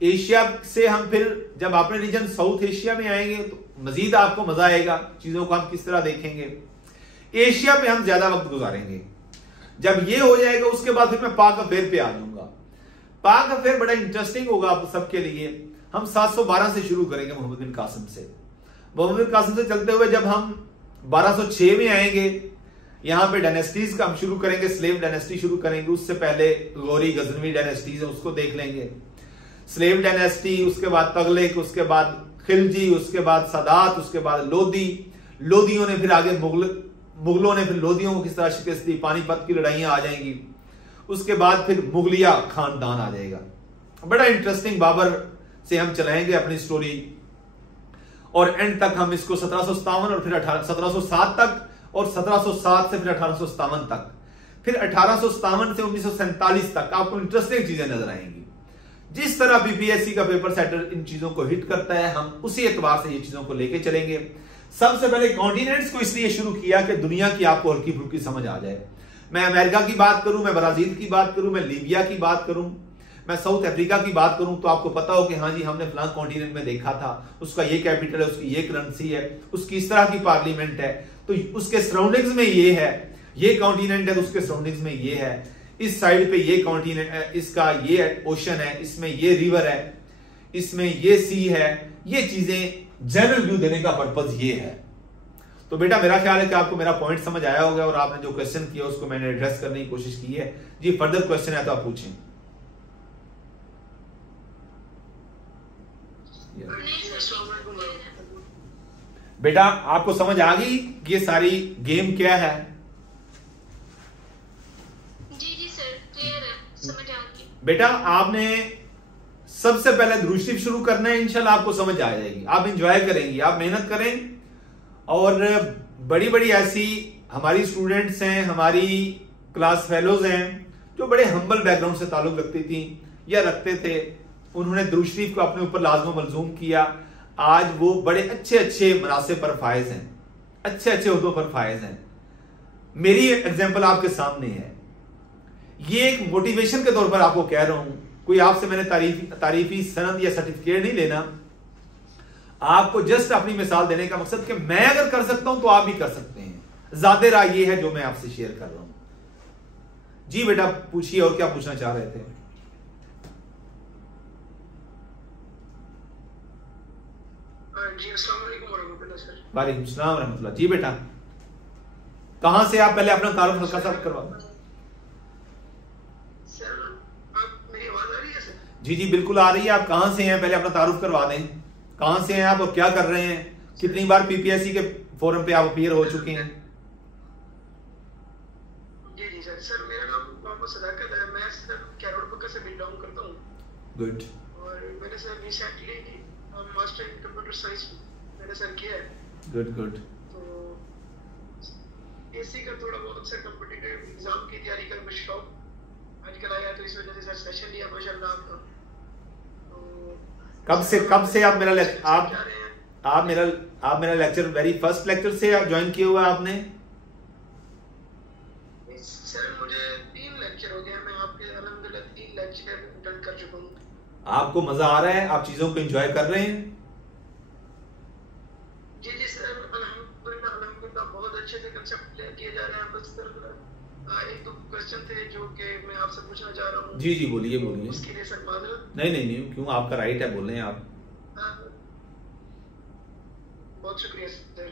एशिया से हम फिर जब अपने रीजन साउथ एशिया में आएंगे तो मजीद आपको मजा आएगा, चीजों को हम किस तरह देखेंगे। एशिया पे हम ज्यादा वक्त गुजारेंगे। जब ये हो जाएगा उसके बाद फिर मैं पाक अफेयर पे आ जाऊंगा। पाक अफेयर बड़ा इंटरेस्टिंग होगा आप सबके लिए। हम 712 से शुरू करेंगे मोहम्मद बिन कासिम से। मोहम्मद बिन कासिम से चलते हुए जब हम 1206 में आएंगे, यहां पे डायनेस्टीज का हम शुरू करेंगे, स्लेव डायनेस्टी शुरू करेंगे। उससे पहले गौरी गजनवी डायनेस्टीज है, उसको देख लेंगे। स्लेव डायनेस्टी, उसके बाद तगलिक, उसके बाद खिलजी, उसके बाद सादात, उसके बाद लोधी। लोधियों ने फिर आगे मुगलों ने फिर लोधियों को किस तरह शिकस्त दी, पानीपत की लड़ाइयां आ जाएंगी। उसके बाद फिर मुगलिया खानदान आ जाएगा। बड़ा इंटरेस्टिंग बाबर से हम चलाएंगे अपनी स्टोरी, और एंड तक हम इसको 1757 और फिर 1707 तक, और 1707 से फिर 1857 तक, फिर 1857 से 1947 तक आपको इंटरेस्टिंग चीजें नजर आएंगी। जिस तरह बीपीएससी का पेपर सेटर इन चीजों को हिट करता है, हम उसी एतबार से ये चीजों को लेके चलेंगे। सबसे पहले कॉन्टिनेंट्स को इसलिए शुरू किया कि दुनिया की आपको हल्की फुल्की समझ आ जाए। मैं अमेरिका की बात करूं, मैं ब्राजील की बात करूं, मैं लीबिया की बात करूं, मैं साउथ अफ्रीका की बात करूं, तो आपको पता हो कि हाँ जी हमने फलां कॉन्टिनेंट में देखा था, उसका ये कैपिटल है, उसकी ये करेंसी है, उसकी इस तरह की पार्लियामेंट है, तो उसके सराउंडिंग्स में ये है, ये कॉन्टिनेंट है तो उसके सराउंडिंग्स में ये है, इस साइड पे ये कॉन्टिनेंट है, इसका ये ओशन है, इसमें ये रिवर है, इसमें ये सी है। ये चीजें जनरल व्यू देने का पर्पज ये है। तो बेटा मेरा ख्याल है कि आपको मेरा पॉइंट समझ आया होगा और आपने जो क्वेश्चन किया उसको मैंने एड्रेस करने की कोशिश की है। जी फर्दर क्वेश्चन है तो आप पूछें। बेटा आपको समझ आ गई ये सारी गेम क्या है? जी सर क्लियर है, समझ आ गई। बेटा आपने सबसे पहले दुरूद शरीफ शुरू करना है, इंशाल्लाह आपको समझ आ जाएगी, आप एंजॉय करेंगी, आप मेहनत करें। और बड़ी बड़ी ऐसी हमारी स्टूडेंट्स हैं, हमारी क्लास फेलोज हैं जो बड़े हम्बल बैकग्राउंड से ताल्लुक रखती थी या रखते थे, उन्होंने दुरूद शरीफ को अपने ऊपर लाज़िम मलज़ूम किया। आज वो बड़े अच्छे अच्छे मनासिब पर फायज हैं, अच्छे अच्छे उहदों पर फायज हैं। मेरी एग्जाम्पल आपके सामने है। ये एक मोटिवेशन के तौर पर आपको कह रहा हूं, कोई आपसे मैंने तारीफी सनद या सर्टिफिकेट नहीं लेना। आपको जस्ट अपनी मिसाल देने का मकसद कि मैं अगर कर सकता हूं तो आप भी कर सकते हैं। ज्यादा राय ये है जो मैं आपसे शेयर कर रहा हूं। जी बेटा पूछिए, और क्या पूछना चाह रहे थे? जी अस्सलाम वालेकुम वरहमतुल्लाह सर। वालेकुम सलाम रहमतुल्लाह। जी बेटा कहां से आप? पहले अपना तारुफ हल्का सा करवा। सर आप मेरी आवाज आ रही है सर? जी जी बिल्कुल आ रही है। आप कहां से हैं? पहले अपना तारुफ करवा दें। कहां से हैं आप और क्या कर रहे हैं? कितनी बार पीपीएससी के फोरम पे आप अपीयर हो चुके हैं? जी जी सर। सर मेरा नाम मोहम्मद सदाकत है। मैं सर कैरोड बक्का से बिलोंग करता हूँ। गुड। और मैंने sir recently master in computer science मैंने सर किया है। Good good. तो एसी का थोड़ा बहुत सर कॉम्पिटिटिव एग्जाम की तैयारी का मुझे शौक आजकल आया, तो इस वजह से सर सेशन लिया माशाल्लाह आपका। तो कब से आप मेरा लेक्चर वेरी फर्स्ट लेक्चर से ज्वाइन किया हुआ आपने? सर मुझे 3 लेक्चर हो गए। मैं आपके अल्हम्दुलिल्लाह 3 लेक्चर अटेंड कर चुका हूँ। आपको मजा आ रहा है? आप चीजों को एंजॉय कर रहे हैं? जी जी सर अल्हम्दुलिल्लाह बहुत अच्छे से कांसेप्ट क्लियर किए जा रहे हैं। बस सर एक दो क्वेश्चन थे जो कि मैं आपसे पूछना चाह रहा हूँ। जी जी बोलिए बोलिए। उसके लिए सर माजरत। नहीं क्यों, आपका राइट है, बोलें आप। बहुत शुक्रिया सर।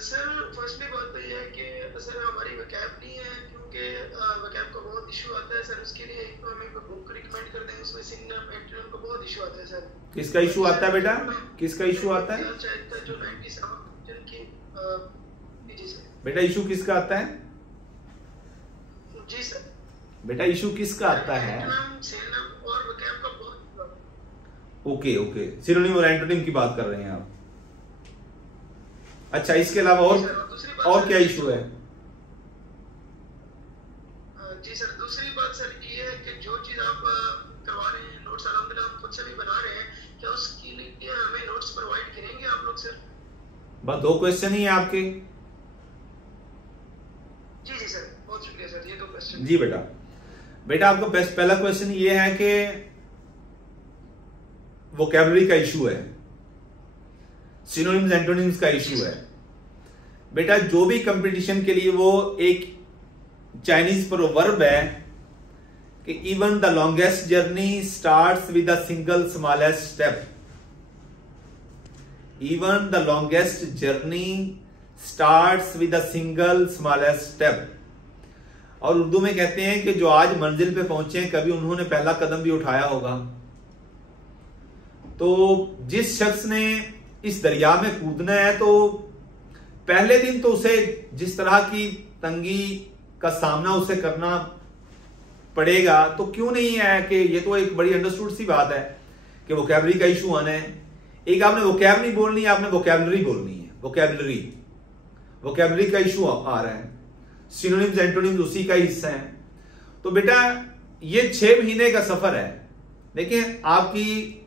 सर फर्स्टली बात तो ये है कि सर हमारी वकैब नहीं है, क्योंकि वकैब का बहुत इशू आता है सर। उसके लिए एक तो हमें बुक रिकमेंड कर दें, उसमें सिंगल मेटेरियल का बहुत इशू आता है सर। किसका इशू आता है बेटा? किसका इशू आता है? जो 97 जिनकी जी सर। बेटा इशू किसका आता है? जी सर। बेटा इशू किसका आता है? सिनोनिम और वोकैब का बहुत। ओके सिनोनिम और एंटोनिम की बात कर रहे हैं आप। अच्छा इसके अलावा और क्या इशू है? जी सर दूसरी बात सर ये है कि जो चीज आप करवा रहे हैं नोट्स अल्हम्दुलिल्लाह हम खुद से भी बना रहे हैं, क्या उसके लिए हमें नोट्स प्रोवाइड करेंगे आप लोग सर? बस 2 क्वेश्चन ही है आपके? जी जी सर बहुत शुक्रिया सर। ये 2 क्वेश्चन। जी बेटा आपका पहला क्वेश्चन ये है कि वोकैबुलरी का इशू है, सिनोनिम्स एंटोनिम्स का इशू है। बेटा जो भी कंपटीशन के लिए वो एक चाइनीज प्रोवर्ब है कि even the longest journey starts with a single smallest step. Even the longest journey starts with a single smallest step. और उर्दू में कहते हैं कि जो आज मंजिल पे पहुंचे कभी उन्होंने पहला कदम भी उठाया होगा। तो जिस शख्स ने इस दरिया में कूदना है तो पहले दिन तो उसे जिस तरह की तंगी का सामना उसे करना पड़ेगा, तो क्यों नहीं है कि ये तो एक बड़ी अंडरस्टूड सी बात है कि वोकैबुलरी का इशू आना है। एक आपने वोकैब नहीं बोलनी है, आपने वोकैबुलरी बोलनी है। वोकैबुलरी का इशू आ रहा है, सिनोनिम्स एंटोनिम्स उसी का हिस्सा है। तो बेटा ये 6 महीने का सफर है। देखिए आपकी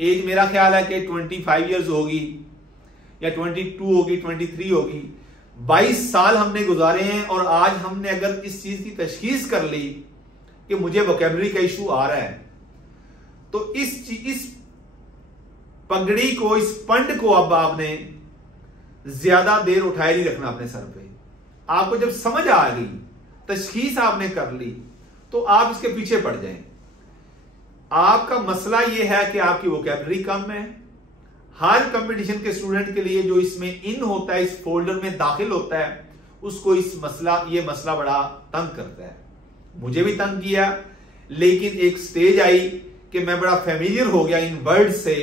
एज मेरा ख्याल है कि 25 इयर्स होगी या 22 होगी, 23 होगी। 22 साल हमने गुजारे हैं और आज हमने अगर इस चीज की तशखीस कर ली कि मुझे वोकैबुलरी का इशू आ रहा है, तो इस पगड़ी को, इस पंड को अब आपने ज्यादा देर उठाए नहीं रखना अपने सर पे। आपको जब समझ आ गई, तशखीस आपने कर ली, तो आप इसके पीछे पड़ जाएं। आपका मसला यह है कि आपकी वोकैबुलरी कम है। हर कंपटीशन के स्टूडेंट के लिए जो इसमें इन होता है, इस फोल्डर में दाखिल होता है, उसको ये मसला बड़ा तंग करता है। मुझे भी तंग किया, लेकिन एक स्टेज आई कि मैं बड़ा फेमिलियर हो गया इन वर्ड से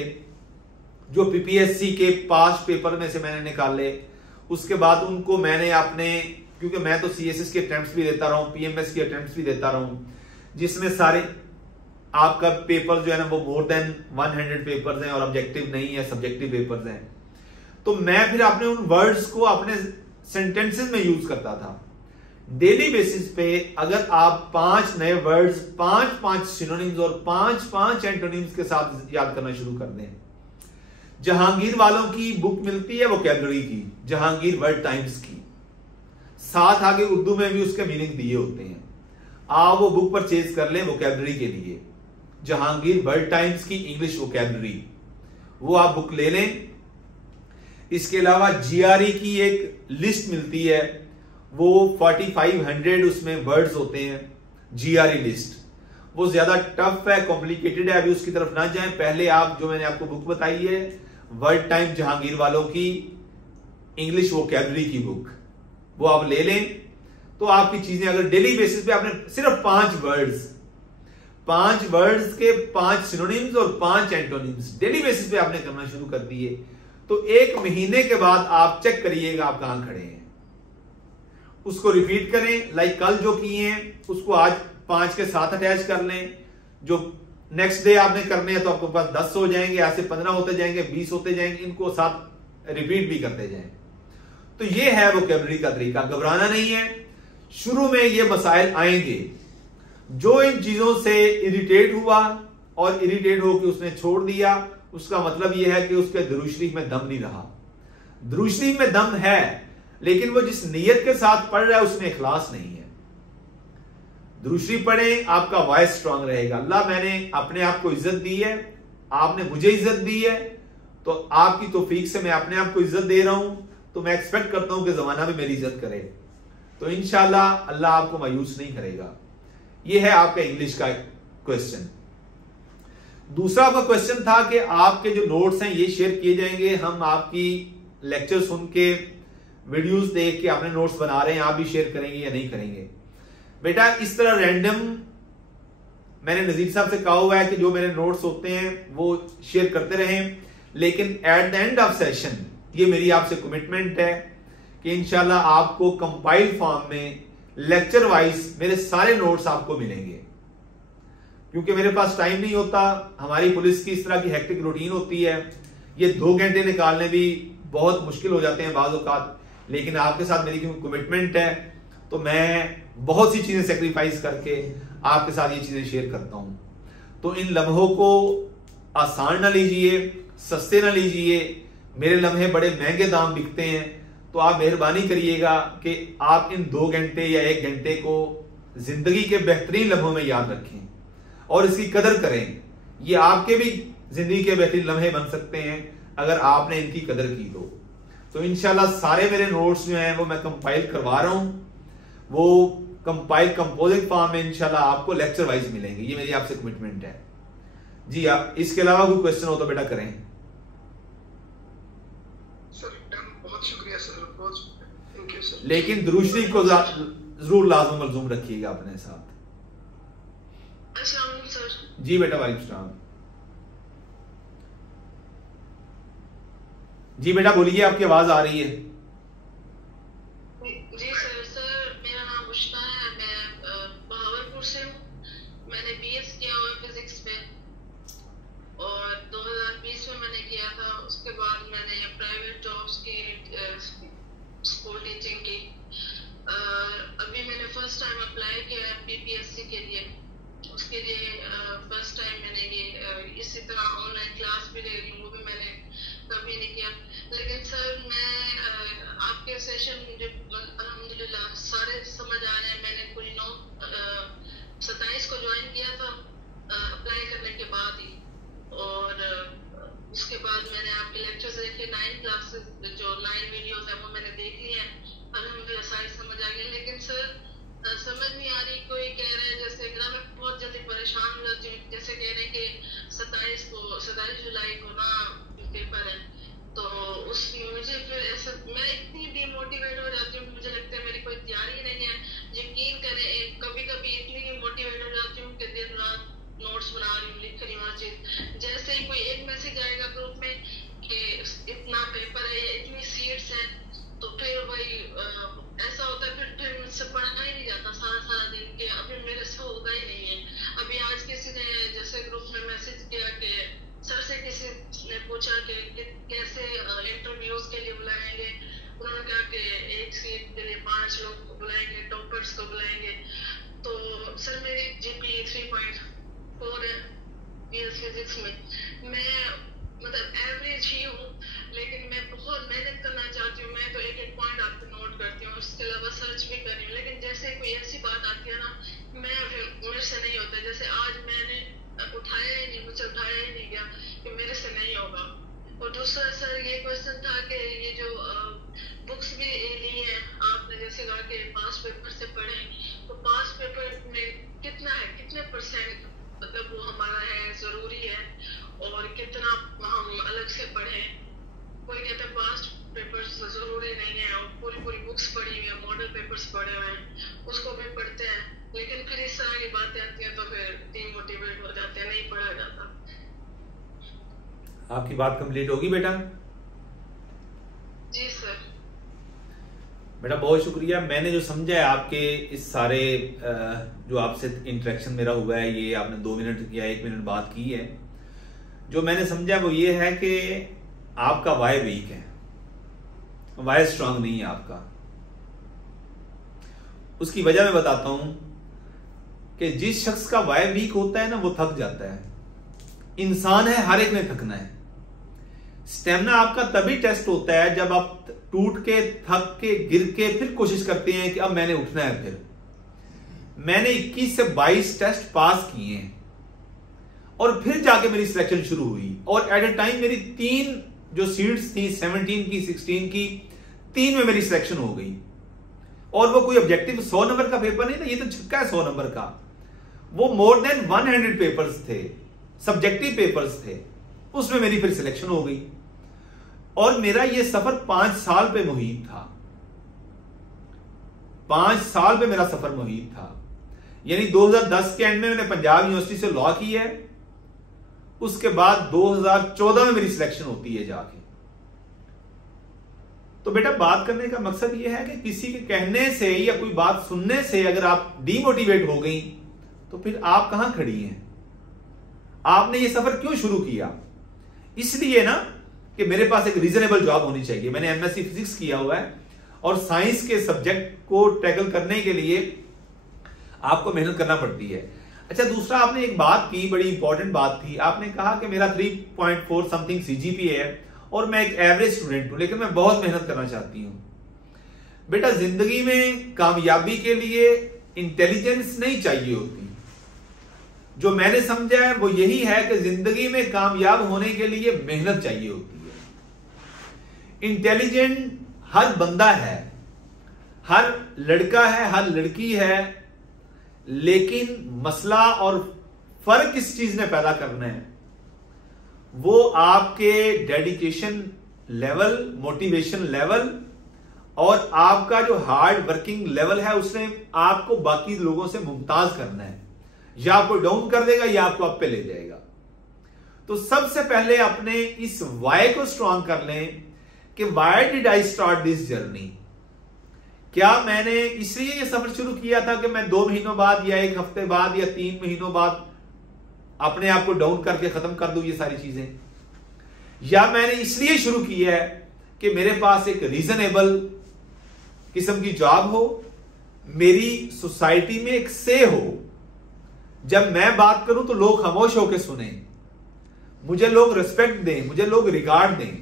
जो पीपीएससी के पास्ट पेपर में से मैंने निकाले। उसके बाद उनको मैंने अपने, क्योंकि मैं तो सीएसएस के अटेम्प्ट्स भी देता रहा हूं, पीएमएस के अटेम्प्ट्स भी देता रहा हूं, जिसमें सारे आपका पेपर जो है ना वो मोर देन 100 पेपर्स हैं और ऑब्जेक्टिव नहीं है, सब्जेक्टिव पेपर्स हैं। तो मैं फिर अपने उन वर्ड्स को अपने सेंटेंसेस में यूज करता था। डेली बेसिस पे अगर आप 5 नए वर्ड्स, 5 सिनोनिम्स और 5 एंटोनिम्स के साथ याद करना शुरू कर दें। जहांगीर वालों की बुक मिलती है वोकैबुलरी की, जहांगीर वर्ड टाइम्स की, साथ आगे उर्दू में भी उसके मीनिंग दिए होते हैं। आप वो बुक परचेज कर लें वोकैबुलरी के लिए, जहांगीर वर्ड टाइम्स की इंग्लिश वोकैबुलरी। वो आप बुक ले लें। इसके अलावा GRE की एक लिस्ट मिलती है, वो 4500 उसमें वर्ड्स होते हैं। GRE लिस्ट वो ज्यादा टफ है, कॉम्प्लिकेटेड है, अभी उसकी तरफ ना जाएं। पहले आप जो मैंने आपको बुक बताई है वर्ड टाइम जहांगीर वालों की इंग्लिश वोकैबुलरी की बुक, वो आप ले लें। तो आपकी चीजें अगर डेली बेसिस पे आपने सिर्फ 5 वर्ड्स के 5 सिनोनिम्स और 5 एंटोनिम्स डेली बेसिस पे आपने करना शुरू कर दिए, तो 1 महीने के बाद आप चेक करिएगा आप कहां खड़े हैं। उसको रिपीट करें, लाइक कल जो किए हैं उसको आज 5 के साथ अटैच कर लें। जो नेक्स्ट डे आपने करने हैं तो आपके पास 10 हो जाएंगे, ऐसे 15 होते जाएंगे, 20 होते जाएंगे, इनको साथ रिपीट भी करते जाएं। तो ये है वोकैबुलरी का तरीका, घबराना नहीं है। शुरू में ये मसाइल आएंगे। जो इन चीजों से इरिटेट हुआ और इरिटेट होकर उसने छोड़ दिया, उसका मतलब यह है कि उसके दुरूद शरीफ में दम नहीं रहा। दुरूद शरीफ में दम है, लेकिन वो जिस नीयत के साथ पढ़ रहा है उसमें इखलास नहीं है। दुरूद शरीफ पढ़ें, आपका वॉइस स्ट्रांग रहेगा। अल्लाह मैंने अपने आप को इज्जत दी है, आपने मुझे इज्जत दी है, तो आपकी तौफीक से मैं अपने आप को इज्जत दे रहा हूं, तो मैं एक्सपेक्ट करता हूं कि जमाना भी मेरी इज्जत करे। तो इंशाल्लाह अल्लाह आपको मायूस नहीं करेगा। यह है आपका इंग्लिश का क्वेश्चन। दूसरा आपका क्वेश्चन था कि आपके जो नोट्स हैं ये शेयर किए जाएंगे। हम आपकी लेक्चर सुन के, वीडियोस देख के अपने नोट्स बना रहे हैं, आप भी शेयर करेंगे या नहीं करेंगे? बेटा इस तरह रैंडम मैंने नजीर साहब से कहा हुआ है कि जो मेरे नोट्स होते हैं वो शेयर करते रहें, लेकिन at the end of session ये मेरी आपसे कमिटमेंट है कि इंशाल्लाह आपको कंपाइल फॉर्म में लेक्चर वाइज मेरे सारे नोट्स आपको मिलेंगे। क्योंकि मेरे पास टाइम नहीं होता, हमारी पुलिस की इस तरह की हेक्टिक रूटीन होती है, ये 2 घंटे निकालने भी बहुत मुश्किल हो जाते हैं बाज़ औक़ात। लेकिन आपके साथ मेरी क्योंकि कमिटमेंट है तो मैं बहुत सी चीजें सेक्रीफाइस करके आपके साथ ये चीजें शेयर करता हूं। तो इन लम्हों को आसान ना लीजिए, सस्ते ना लीजिए। मेरे लम्हे बड़े महंगे दाम बिकते हैं, तो आप मेहरबानी करिएगा कि आप इन 2 घंटे या 1 घंटे को जिंदगी के बेहतरीन लम्हों में याद रखें और इसकी कदर करें। ये आपके भी जिंदगी के बेहतरीन लम्हे बन सकते हैं अगर आपने इनकी कदर की तो इंशाल्लाह सारे मेरे नोट्स जो हैं वो मैं कंपाइल करवा रहा हूं, वो कंपाइल कंपोजिट फॉर्म में इंशाल्लाह आपको लेक्चर वाइज मिलेंगे। ये मेरी आपसे कमिटमेंट है जी। आप इसके अलावा कोई क्वेश्चन हो तो बेटा करें। सर बहुत शुक्रिया सर, बहुत थैंक यू सर। लेकिन दुरूद शरीफ को जरूर लाज़िम मलज़ूम रखिएगा अपने साथ। अस्सलाम वालेकुम सर। जी बेटा वालेकुम सलाम। जी बेटा बोलिए, आपकी आवाज आ रही है। जी सर। सर मेरा नाम बुशरा है, मैं बहावलपुर से हूँ। मैंने BS किया हुआ फिजिक्स में और 2020 में मैंने किया था। उसके बाद मैंने प्राइवेट जॉब्स की, स्कूल टीचिंग की। अभी मैंने फर्स्ट टाइम अप्लाई किया है PPSC के लिए। उसके लिए फर्स्ट टाइम मैंने ये इसी तरह ऑनलाइन क्लास भी ले रही हूँ, वो भी मैंने कभी नहीं किया। लेकिन सर मैं आपके सेशन मुझे अल्हम्दुलिल्लाह सारे समझ आ रहे हैं। मैंने कोई 27 को ज्वाइन किया था अप्लाई करने के बाद ही, और उसके बाद मैंने आपके लेक्चर्स देखे। 9 क्लासेस जो 9 वीडियोस हैं वो मैंने देख लिए हैं, अल्हम्दुलिल्लाह सारी समझ आ गई। लेकिन सर समझ नहीं आ रही, कोई कह रहे हैं जैसे मैं बहुत जल्दी परेशान हो जाती हूँ, जैसे कह रहे हैं कि 27 जुलाई को ना पेपर है, तो उस मुझे फिर ऐसा मैं इतनी डिमोटिवेट हो जाती हूँ, मुझे लगता है मेरी कोई तैयारी नहीं है। यकीन करें कभी कभी इतनी डिमोटिवेट हो जाती हूँ कि दिन रात नोट्स बना रही हूँ, लिख रही हूँ हर चीज। जैसे ही कोई एक मैसेज आएगा ग्रुप में कि इतना पेपर है या इतनी सीट्स हैं, तो फिर वही ऐसा होता है, फिर मुझसे पढ़ना ही नहीं जाता सारा दिन के अभी मेरे से होगा ही नहीं है। अभी आज किसी ने जैसे ग्रुप में मैसेज किया कि सर से किसी ने पूछा कि कैसे इंटरव्यूज के लिए बुलाएंगे। उन्होंने कहा कि एक सीट के लिए 5 लोग को बुलाएंगे, टॉपर्स को बुलाएंगे। तो सर मेरी GPA 3.4 है BS फिजिक्स में। मैं मतलब एवरेज ही हूँ, लेकिन मैं बहुत मेहनत करना चाहती हूँ। मैं तो एक पॉइंट आपको नोट करती हूँ, उसके अलावा सर्च भी कर रही हूँ। लेकिन जैसे कोई ऐसी बात आती है ना, मेरे से नहीं होता। जैसे आज मैंने उठाया ही नहीं, मुझे उठाया ही नहीं गया कि मेरे से नहीं होगा। और दूसरा सर ये क्वेश्चन था कि ये जो बुक्स भी ली है आपने, जैसे कहा कि 5 पेपर से पढ़े, तो 5 पेपर में कितना है, कितने परसेंट मतलब वो हमारा है जरूरी है और कितना हम अलग से पढ़ें? कोई कहता है 5 पेपर्स जरूरी नहीं है और पूरी बुक्स पढ़ी हुई है, मॉडल पेपर्स पढ़े हुए हैं, उसको भी पढ़ते हैं, लेकिन फिर इस तरह की बातें आती हैं तो फिर डिमोटिवेट हो जाते हैं, नहीं पढ़ा जाता। आपकी बात कंप्लीट होगी बेटा? जी सर। बेटा बहुत शुक्रिया। मैंने जो समझा है आपके इस सारे जो आपसे इंटरेक्शन मेरा हुआ है, ये आपने 2 मिनट या 1 मिनट बात की है, जो मैंने समझा वो ये है कि आपका वाई वीक है, वाई स्ट्रांग नहीं है आपका। उसकी वजह मैं बताता हूं कि जिस शख्स का वाई वीक होता है ना, वो थक जाता है। इंसान है, हर एक ने थकना है। स्टेमिना आपका तभी टेस्ट होता है जब आप टूट के, थक के, गिर के फिर कोशिश करते हैं कि अब मैंने उठना है। फिर मैंने 21 से 22 टेस्ट पास किए हैं और फिर जाके मेरी सिलेक्शन शुरू हुई, और एट ए टाइम मेरी 3 जो सीट्स थी, 17 की, 16 की, 3 में मेरी सिलेक्शन हो गई। और वो कोई ऑब्जेक्टिव 100 नंबर का पेपर नहीं था, ये तो छक्का है 100 नंबर का। वो मोर देन 100 पेपर्स थे, सब्जेक्टिव पेपर्स थे, उसमें मेरी फिर सिलेक्शन हो गई। और मेरा ये सफर 5 साल पे मुहित था, 5 साल पे मेरा सफर मुहित था। यानी 2010 के एंड में मैंने पंजाब यूनिवर्सिटी से लॉ की है, उसके बाद 2014 में मेरी सिलेक्शन होती है जाके। तो बेटा बात करने का मकसद यह है कि किसी के कहने से या कोई बात सुनने से अगर आप डीमोटिवेट हो गई तो फिर आप कहां खड़ी हैं? आपने ये सफर क्यों शुरू किया? इसलिए ना कि मेरे पास एक रीजनेबल जॉब होनी चाहिए। मैंने एमएससी फिजिक्स किया हुआ है और साइंस के सब्जेक्ट को टैकल करने के लिए आपको मेहनत करना पड़ती है। अच्छा, दूसरा आपने एक बात की, बड़ी इंपॉर्टेंट बात थी। आपने कहा कि मेरा 3.4 समथिंग सीजीपीए है और मैं एक एवरेज स्टूडेंट हूं, लेकिन मैं बहुत मेहनत करना चाहती हूं। बेटा जिंदगी में कामयाबी के लिए इंटेलिजेंस नहीं चाहिए होती। जो मैंने समझा है वो यही है कि जिंदगी में कामयाब होने के लिए मेहनत चाहिए होती है। इंटेलिजेंट हर बंदा है, हर लड़का है, हर लड़की है, लेकिन मसला और फर्क किस चीज ने पैदा करना है, वो आपके डेडिकेशन लेवल, मोटिवेशन लेवल और आपका जो हार्ड वर्किंग लेवल है, उसने आपको बाकी लोगों से मुमताज करना है। या आपको डाउन कर देगा या आपको अप पे ले जाएगा। तो सबसे पहले अपने इस वाई को स्ट्रांग कर लें कि why did I start this journey. क्या मैंने इसलिए ये सफर शुरू किया था कि मैं 2 महीनों बाद या 1 हफ्ते बाद या 3 महीनों बाद अपने आप को डाउन करके खत्म कर दूं ये सारी चीजें? या मैंने इसलिए शुरू किया है कि मेरे पास एक रीजनेबल किस्म की जॉब हो, मेरी सोसाइटी में एक से हो, जब मैं बात करूं तो लोग खामोश होकर सुने, मुझे लोग रिस्पेक्ट दें, मुझे लोग रिगार्ड दें,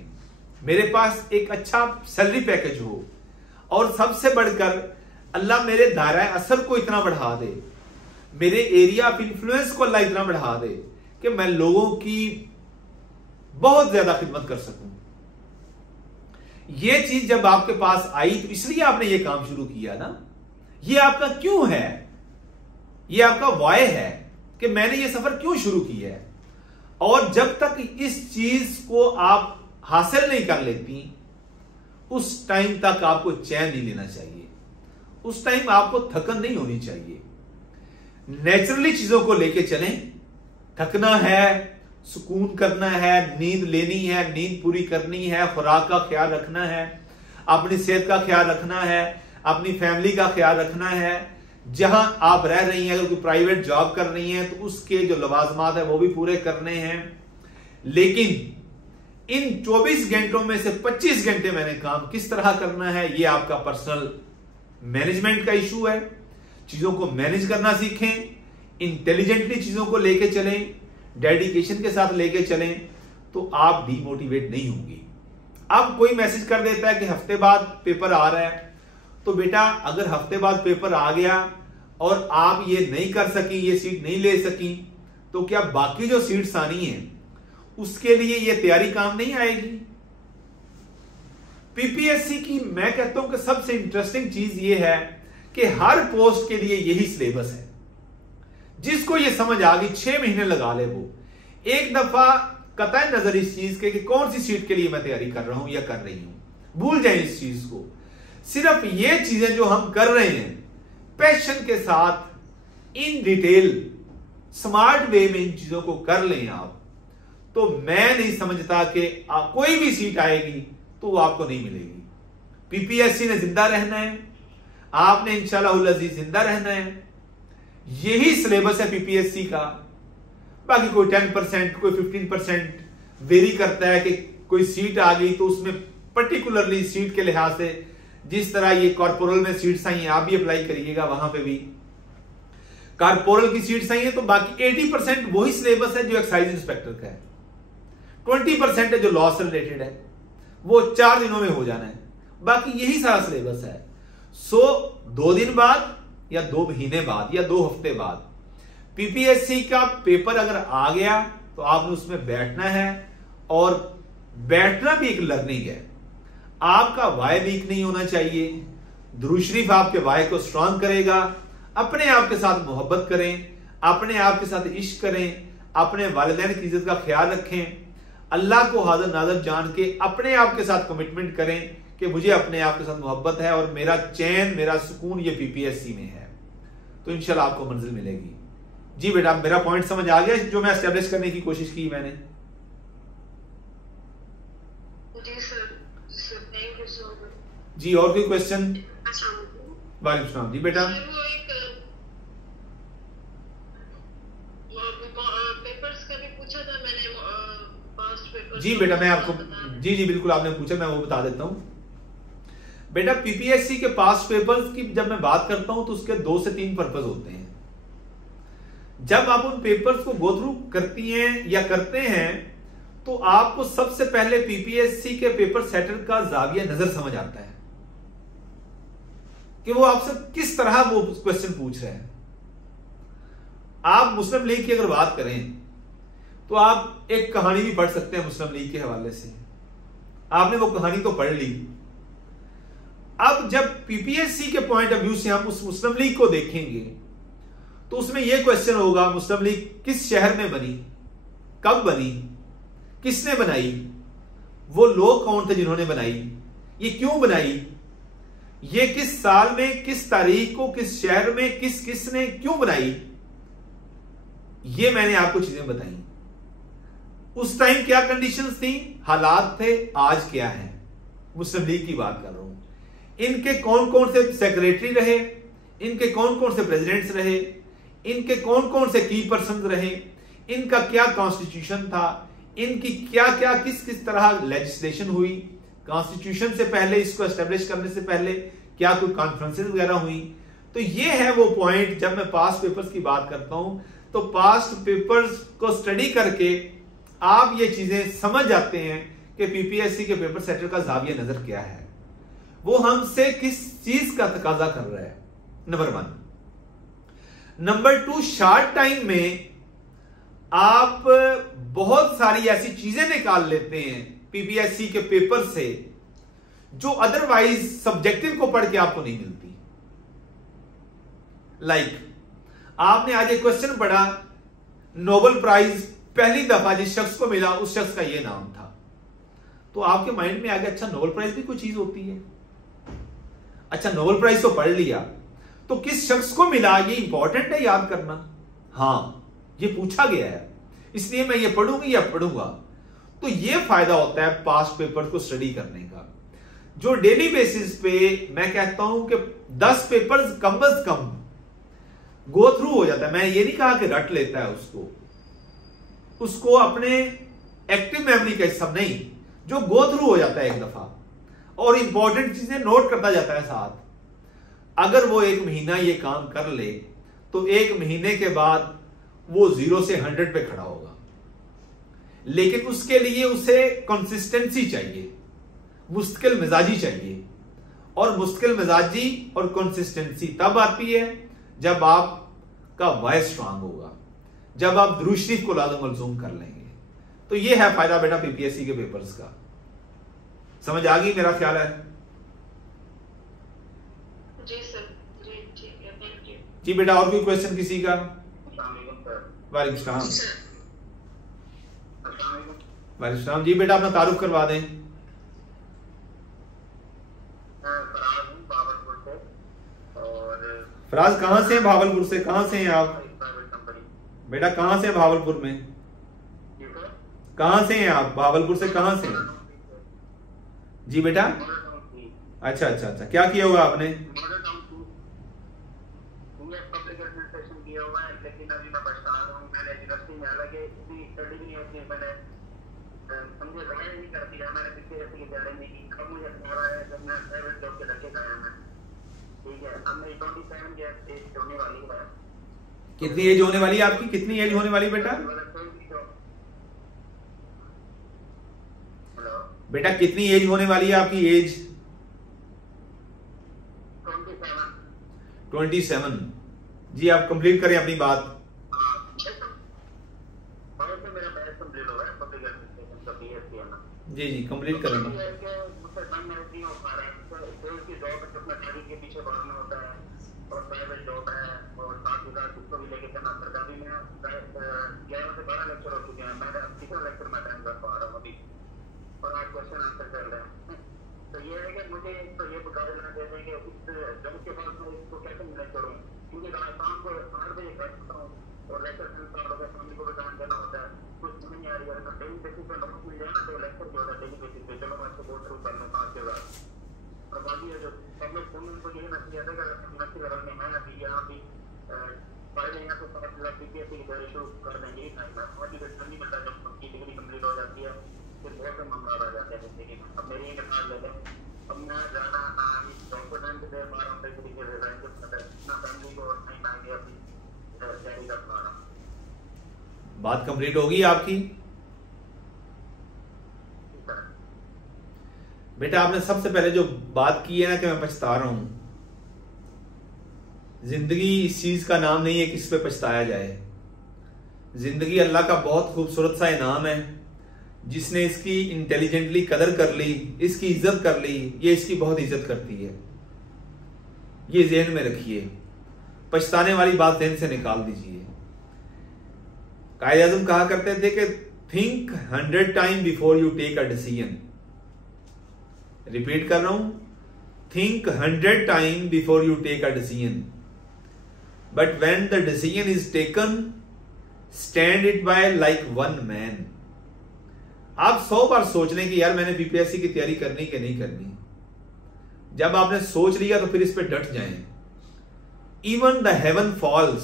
मेरे पास एक अच्छा सैलरी पैकेज हो, और सबसे बढ़कर अल्लाह मेरे दायरा असर को इतना बढ़ा दे, मेरे एरिया ऑफ इन्फ्लुएंस को अल्लाह इतना बढ़ा दे कि मैं लोगों की बहुत ज्यादा खिदमत कर सकूं। यह चीज जब आपके पास आई तो इसलिए आपने यह काम शुरू किया ना। यह आपका क्यों है, यह आपका वाय है कि मैंने यह सफर क्यों शुरू किया है। और जब तक इस चीज को आप हासिल नहीं कर लेती, उस टाइम तक आपको चैन नहीं लेना चाहिए, उस टाइम आपको थकन नहीं होनी चाहिए। नेचुरली चीजों को लेके चलें। थकना है, सुकून करना है, नींद लेनी है, नींद पूरी करनी है, खुराक का ख्याल रखना है, अपनी सेहत का ख्याल रखना है, अपनी फैमिली का ख्याल रखना है। जहां आप रह रही हैं, अगर कोई प्राइवेट जॉब कर रही हैं तो उसके जो लवाजमात है वो भी पूरे करने हैं। लेकिन इन 24 घंटों में से 25 घंटे मैंने काम किस तरह करना है, ये आपका पर्सनल मैनेजमेंट का इशू है। चीजों को मैनेज करना सीखें, इंटेलिजेंटली चीजों को लेके चलें, डेडिकेशन के साथ लेके चलें, तो आप डीमोटिवेट नहीं होंगी। अब कोई मैसेज कर देता है कि हफ्ते बाद पेपर आ रहा है, तो बेटा अगर हफ्ते बाद पेपर आ गया और आप ये नहीं कर सकी, ये सीट नहीं ले सकी, तो क्या बाकी जो सीट्स आनी है उसके लिए ये तैयारी काम नहीं आएगी। पीपीएससी की मैं कहता हूं कि सबसे इंटरेस्टिंग चीज ये है कि हर पोस्ट के लिए यही सिलेबस है। जिसको ये समझ आ गई 6 महीने लगा ले, वो एक दफा कतई नजर इस चीज के कि कौन सी सीट के लिए मैं तैयारी कर रहा हूं या कर रही हूं, भूल जाए इस चीज को। सिर्फ ये चीजें जो हम कर रहे हैं पैशन के साथ इन डिटेल स्मार्ट वे में इन चीजों को कर लें आप, तो मैं नहीं समझता कि कोई भी सीट आएगी तो वो आपको नहीं मिलेगी। पीपीएससी ने जिंदा रहना है, आपने इंशाअल्लाह अज़ीज जिंदा रहना है। यही सिलेबस है पीपीएससी का। बाकी कोई 10% कोई 15% वेरी करता है कि कोई सीट आ गई तो उसमें पर्टिकुलरली सीट के लिहाज से, जिस तरह ये कॉर्पोरल में सीट्स आई हैं आप भी अप्लाई करिएगा, वहां पे भी कॉर्पोरल की सीट्स आई हैं, तो बाकी 80% वही सिलेबस है जो एक्साइज इंस्पेक्टर का है। 20% है जो लॉ से रिलेटेड है, वो 4 दिनों में हो जाना है। बाकी यही सारा सिलेबस है। 2 दिन बाद या 2 महीने बाद या 2 हफ्ते बाद पीपीएससी का पेपर अगर आ गया तो आपने उसमें बैठना है, और बैठना भी एक लर्निंग है। आपका वाय वीक नहीं होना चाहिए। दुरूद शरीफ आपके वाय को स्ट्रांग करेगा। अपने आप के साथ मोहब्बत करें, अपने आप के साथ इश्क करें, अपने वालिदैन की इज्जत का ख्याल रखें, अल्लाह को हाजिर नाज़र जान के अपने आप के साथ कमिटमेंट करें कि मुझे अपने आप के साथ मोहब्बत है और मेरा चैन मेरा सुकून ये पीपीएससी में है, तो इंशाल्लाह आपको मंजिल मिलेगी। जी बेटा, मेरा पॉइंट समझ आ गया जो मैं एस्टेब्लिश करने की कोशिश की मैंने? जी sir, thank you so much. जी, और कोई क्वेश्चन? वालेकुम सलाम। जी बेटा, वो एक पेपर्स का भी पूछा था मैंने, पास्ट पेपर। जी बेटा, मैं आपको जी बिल्कुल आपने पूछा, मैं वो बता देता हूं। बेटा, पीपीएससी के पास्ट पेपर्स की जब मैं बात करता हूं तो उसके 2 से 3 पर्पस होते हैं। जब आप उन पेपर्स को गो थ्रू करती हैं या करते हैं तो आपको सबसे पहले पीपीएससी के पेपर सेटर का जाविया नजर समझ आता है कि वो आपसे किस तरह वो क्वेश्चन पूछ रहे हैं। आप मुस्लिम लीग की अगर बात करें तो आप एक कहानी भी पढ़ सकते हैं मुस्लिम लीग के हवाले से। आपने वो कहानी तो पढ़ ली। अब जब पीपीएससी के पॉइंट ऑफ व्यू से हम उस मुस्लिम लीग को देखेंगे तो उसमें यह क्वेश्चन होगा, मुस्लिम लीग किस शहर में बनी, कब बनी, किसने बनाई, वो लोग कौन थे जिन्होंने बनाई, ये क्यों बनाई, ये किस साल में, किस तारीख को, किस शहर में, किसने क्यों बनाई। ये मैंने आपको चीजें बताई। उस टाइम क्या कंडीशंस थी, हालात थे, आज क्या है। मुस्लिम लीग की बात कर रहा हूं। इनके कौन कौन से सेक्रेटरी रहे, इनके कौन कौन से प्रेसिडेंट्स रहे, इनके कौन कौन से की पर्सन रहे, इनका क्या कॉन्स्टिट्यूशन था, इनकी क्या क्या किस तरह लेजिस्लेशन हुई, कॉन्स्टिट्यूशन से पहले, इसको एस्टेब्लिश करने से पहले क्या कोई कॉन्फ्रेंसेस वगैरह हुई। तो ये है वो पॉइंट। जब मैं पास्ट पेपर्स की बात करता हूं तो पास्ट पेपर्स को स्टडी करके आप ये चीजें समझ जाते हैं कि पीपीएससी के पेपर सेटर का जाविया नजर क्या है, वो हमसे किस चीज का तकाजा कर रहा है, नंबर 1। नंबर 2, शॉर्ट टाइम में आप बहुत सारी ऐसी चीजें निकाल लेते हैं पीपीएससी के पेपर से जो अदरवाइज सब्जेक्टिव को पढ़ के आपको नहीं मिलती। लाइक आपने आज एक क्वेश्चन पढ़ा, नोबेल प्राइज पहली दफा जिस शख्स को मिला उस शख्स का यह नाम था, तो आपके माइंड में आ गया अच्छा नोबेल प्राइज भी कोई चीज होती है। अच्छा, नोबेल प्राइज तो पढ़ लिया, तो किस शख्स को मिला ये इंपॉर्टेंट है याद करना। हां, ये पूछा गया है, इसलिए मैं ये पढ़ूंगी या पढ़ूंगा। तो ये फायदा होता है पास्ट पेपर को स्टडी करने का, जो डेली बेसिस पे मैं कहता हूं कि 10 पेपर्स कम से कम गो थ्रू हो जाता है। मैं ये नहीं कहा कि रट लेता है उसको अपने एक्टिव मेमोरी का हिस्सा नहीं, जो गो थ्रू हो जाता है एक दफा और इंपॉर्टेंट चीजें नोट करता जाता है साथ। अगर वो 1 महीना ये काम कर ले तो 1 महीने के बाद वो 0 से 100 पे खड़ा होगा। लेकिन उसके लिए उसे कंसिस्टेंसी चाहिए, मुस्तकिल मिजाजी चाहिए, और मुस्तकिल मिजाजी और कंसिस्टेंसी तब आती है जब आपका वॉइस स्ट्रांग होगा, जब आप दुरूद शरीफ को लाज़िम मलज़ूम कर लेंगे। तो ये है फायदा बेटा पीपीएससी के पेपर्स का। समझ आ गई मेरा ख्याल है? जी सर, जी ठीक है, थैंक यू। जी बेटा, और कोई क्वेश्चन किसी का? वालेकुम सलाम। वालेकुम सलाम। जी बेटा, अपना तारुफ करवा दें। फराज कहाँ से हैं? भावलपुर से। कहाँ से हैं आप बेटा? कहाँ से हैं भावलपुर में? कहाँ से हैं आप? भावलपुर से कहाँ से हैं? जी बेटा, अच्छा अच्छा अच्छा, क्या किया हुआ आपने? कितनी एज होने वाली है आपकी? कितनी एज होने वाली बेटा? बेटा कितनी एज होने वाली है आपकी? एज 27। जी आप कंप्लीट करें अपनी बात। जी जी कंप्लीट करेंगे। बात कंप्लीट होगी आपकी? बेटा आपने सबसे पहले जो बात की है ना कि मैं पछता रहा हूं, जिंदगी इस चीज का नाम नहीं है कि इस पे पछताया जाए। जिंदगी अल्लाह का बहुत खूबसूरत सा इनाम है। जिसने इसकी इंटेलिजेंटली कदर कर ली, इसकी इज्जत कर ली, ये इसकी बहुत इज्जत करती है। ये ज़हन में रखिए, पछताने वाली बात ज़हन से निकाल दीजिए। कायद आज़म कहा करते थे कि think 100 time before you take a decision. Repeat कर रहा हूं, think 100 time before you take a decision, but when the decision is taken stand it by like one man. आप 100 बार सोच लें कि यार मैंने बीपीएससी की तैयारी करनी कि नहीं करनी। जब आपने सोच लिया तो फिर इस पे डट जाएं। इवन द हेवन फॉल्स,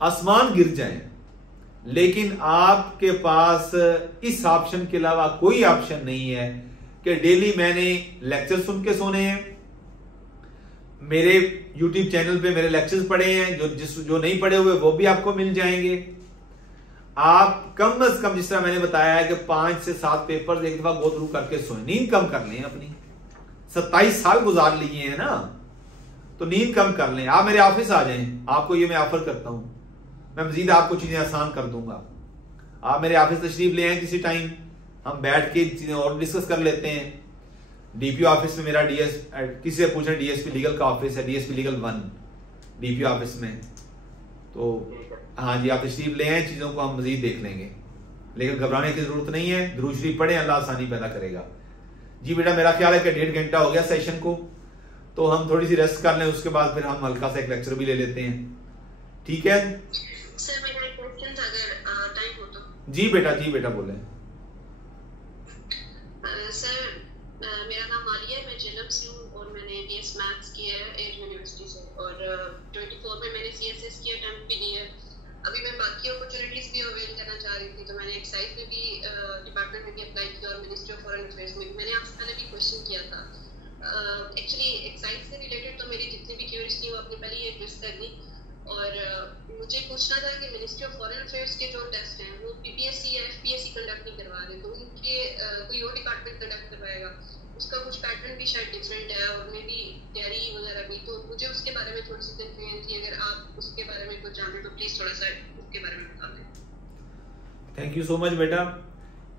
आसमान गिर जाए, लेकिन आपके पास इस ऑप्शन के अलावा कोई ऑप्शन नहीं है कि डेली मैंने लेक्चर सुन के सोने हैं। मेरे यूट्यूब चैनल पे मेरे लेक्चर्स पड़े हैं, जो नहीं पढ़े हुए वो भी आपको मिल जाएंगे। आप कम से कम, जिस तरह मैंने बताया है कि 5 से 7 पेपर एक दफा गो थ्रू करके सोए, नींद कम कर लें अपनी। 27 साल गुजार लिए हैं ना, तो नींद कम कर लें। आप मेरे ऑफिस आ जाएं, आपको ये मैं ऑफर करता हूं, मैं मजीद आपको चीजें आसान कर दूंगा। आप मेरे ऑफिस तशरीफ ले आए किसी टाइम, हम बैठ के चीजें और डिस्कस कर लेते हैं। डीपीओ ऑफिस में मेरा किसी से पूछें, डीएसपी लीगल का ऑफिस है, डीएसपी लीगल 1 डीपीओ ऑफिस में। तो हाँ जी, आप तशरीफ ले आए, चीजों को हम मजीद देख लेंगे, लेकिन घबराने की जरूरत नहीं है। दुरूद शरीफ पढ़े, अल्लाह आसानी पैदा करेगा। जी बेटा, मेरा ख्याल है कि 1.5 घंटा हो गया सेशन को, तो हम थोड़ी सी रेस्ट कर लें, उसके बाद फिर हम हल्का सा एक लेक्चर भी ले लेते हैं, ठीक है? सर मेरा एक क्वेश्चन था, अगर टाइम हो तो। जी बेटा बोले। सर मेरा नाम आलिया है, मैं जन्नत से हूँ और मैंने बीएस मैथ्स किया है एयर यूनिवर्सिटी से, और 24 में मैंने सीएसएस की अटेम्प्ट भी दी है। अभी मैं बाकी अपॉर्चुनिटीज भी अवेल करना चाह रही थी, तो मैंने एक्साइज में भी डिपार्टमेंट में भी अप्लाई किया और मिनिस्ट्री ऑफ फॉरेन अफेयर्स में भी। मैंने आपसे पहले भी क्वेश्चन किया था। एक्चुअली एक्साइज से रिलेटेड तो मेरी जितनी भी क्यूरीज थी वो अपनी पहले ही एड्रेस कर दी, और मुझे पूछना था कि मिनिस्ट्री ऑफ फॉरेन अफेयर्स के जो टेस्ट हैं वो पीपीएससी या एफपीएससी कंडक्ट नहीं करवा रहे, तो उनके कोई और डिपार्टमेंट कंडक्ट करवाएगा। उसका कुछ पैटर्न भी शायद डिफरेंट है और मे भी तैयारी वगैरह भी, तो मुझे उसके बारे में थोड़ी सी कंफ्यूजन थी। अगर आप उसके बारे में कुछ जाने तो प्लीज थोड़ा सा उसके बारे में बता दें। थैंक यू सो मच बेटा।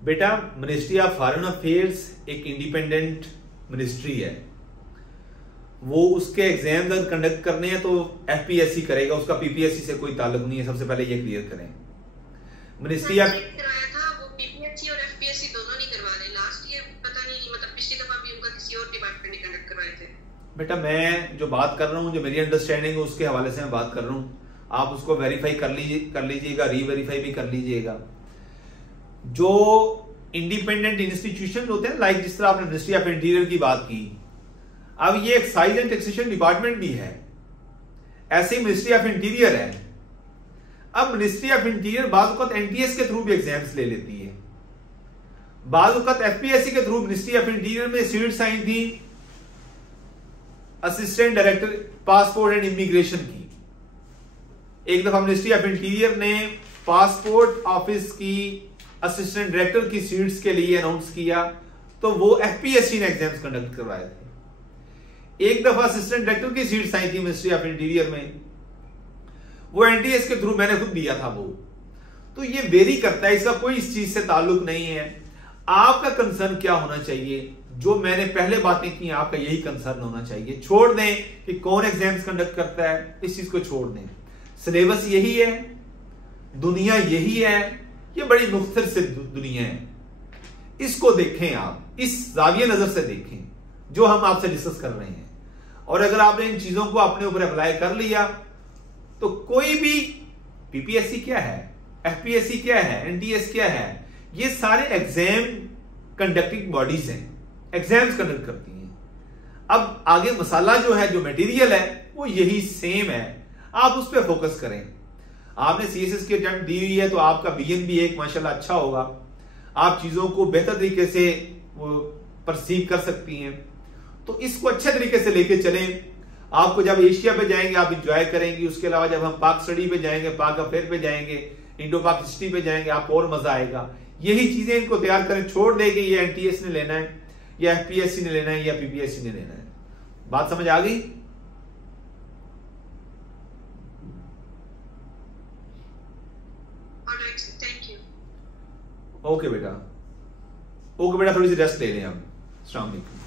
बेटा मिनिस्ट्री ऑफ फॉरेन अफेयर्स एक इंडिपेंडेंट मिनिस्ट्री है, वो उसके एग्जाम अगर कंडक्ट करने हैं तो एफपीएससी करेगा, उसका पीपीएससी से कोई ताल्लुक नहीं है, सबसे पहले ये क्लियर करें। मिनिस्ट्री ऑफ करवाया था वो पीपीएससी और एफपीएससी दोनों नहीं करवा रहे, लास्ट ईयर पता नहीं, मतलब पिछली दफा भी उनका किसी और डिपार्टमेंट ने कंडक्ट करवाए थे। बेटा मैं जो बात कर रहा हूँ, जो मेरी अंडरस्टैंडिंग है उसके हवाले से मैं बात कर रहा हूँ, आप उसको वेरीफाई कर लीजिएगा, रीवेरीफाई भी कर लीजिएगा। जो इंडिपेंडेंट इंस्टीट्यूशन होते हैं, लाइक जिस तरह आपने मिनिस्ट्री ऑफ इंटीरियर की बात की, अब ये एक्साइज एंड टैक्सेशन डिपार्टमेंट भी है, ऐसे ही मिनिस्ट्री ऑफ इंटीरियर है। अब मिनिस्ट्री ऑफ इंटीरियर बाज़ वक़्त एनटीएस के थ्रू भी एग्जाम्स ले लेती है, बाज़ वक़्त एफपीएससी के थ्रू मिनिस्ट्री ऑफ इंटीरियर में सीट्स आई थी assistant director passport and immigration की। एक दफा मिनिस्ट्री ऑफ इंटीरियर ने पासपोर्ट ऑफिस की असिस्टेंट डायरेक्टर की सीट्स के लिए अनाउंस किया, तो वो एफपीएससी ने एग्जाम्स कंडक्ट करवाए थे। एक दफा असिस्टेंट डायरेक्टर की सीट्स आई थी मिनिस्ट्री ऑफ इंटीरियर में, वो एनटीएस के थ्रू मैंने खुद दिया था वो। तो ये वेरी करता है, इसका कोई इस चीज से ताल्लुक नहीं है। आपका कंसर्न क्या होना चाहिए, जो मैंने पहले बातें की, आपका यही कंसर्न होना चाहिए। छोड़ दें कि कौन एग्जाम्स कंडक्ट करता है, इस चीज को छोड़ दें। सिलेबस यही है, दुनिया यही है, ये बड़ी मुख्तसर से दुनिया है, इसको देखें आप, इस जाविया नजर से देखें जो हम आपसे डिस्कस कर रहे हैं। और अगर आपने इन चीजों को अपने ऊपर अप्लाई कर लिया तो कोई भी पीपीएससी क्या है, एफपीएससी क्या है, एनटीएस क्या है, ये सारे एग्जाम कंडक्टिंग बॉडीज हैं, एग्जाम्स कंडक्ट करती हैं। अब आगे मसाला जो है, जो मटेरियल है, वो यही सेम है, आप उस पर फोकस करें। आपने सीएसएस की अटेम्प्ट दी हुई है तो आपका बीएन भी एक माशाल्लाह अच्छा होगा, आप चीजों को बेहतर तरीके से वो परसीव कर सकती हैं। तो इसको अच्छे तरीके से लेके चलें। आपको जब एशिया पे जाएंगे आप इंजॉय करेंगे, उसके अलावा जब हम पाक स्टडी पे जाएंगे, पाक अफेयर पे जाएंगे, इंडो पाक हिस्ट्री पे जाएंगे, आपको और मजा आएगा। यही चीजें इनको तैयार करें, छोड़ देंगे ये एनटीएस ने लेना है या एफपीएससी ने लेना है या पीपीएससी ने लेना है। बात समझ आ गई? ओके बेटा, थोड़ी सी रेस्ट ले लें हम। अस्सलाम वालेकुम।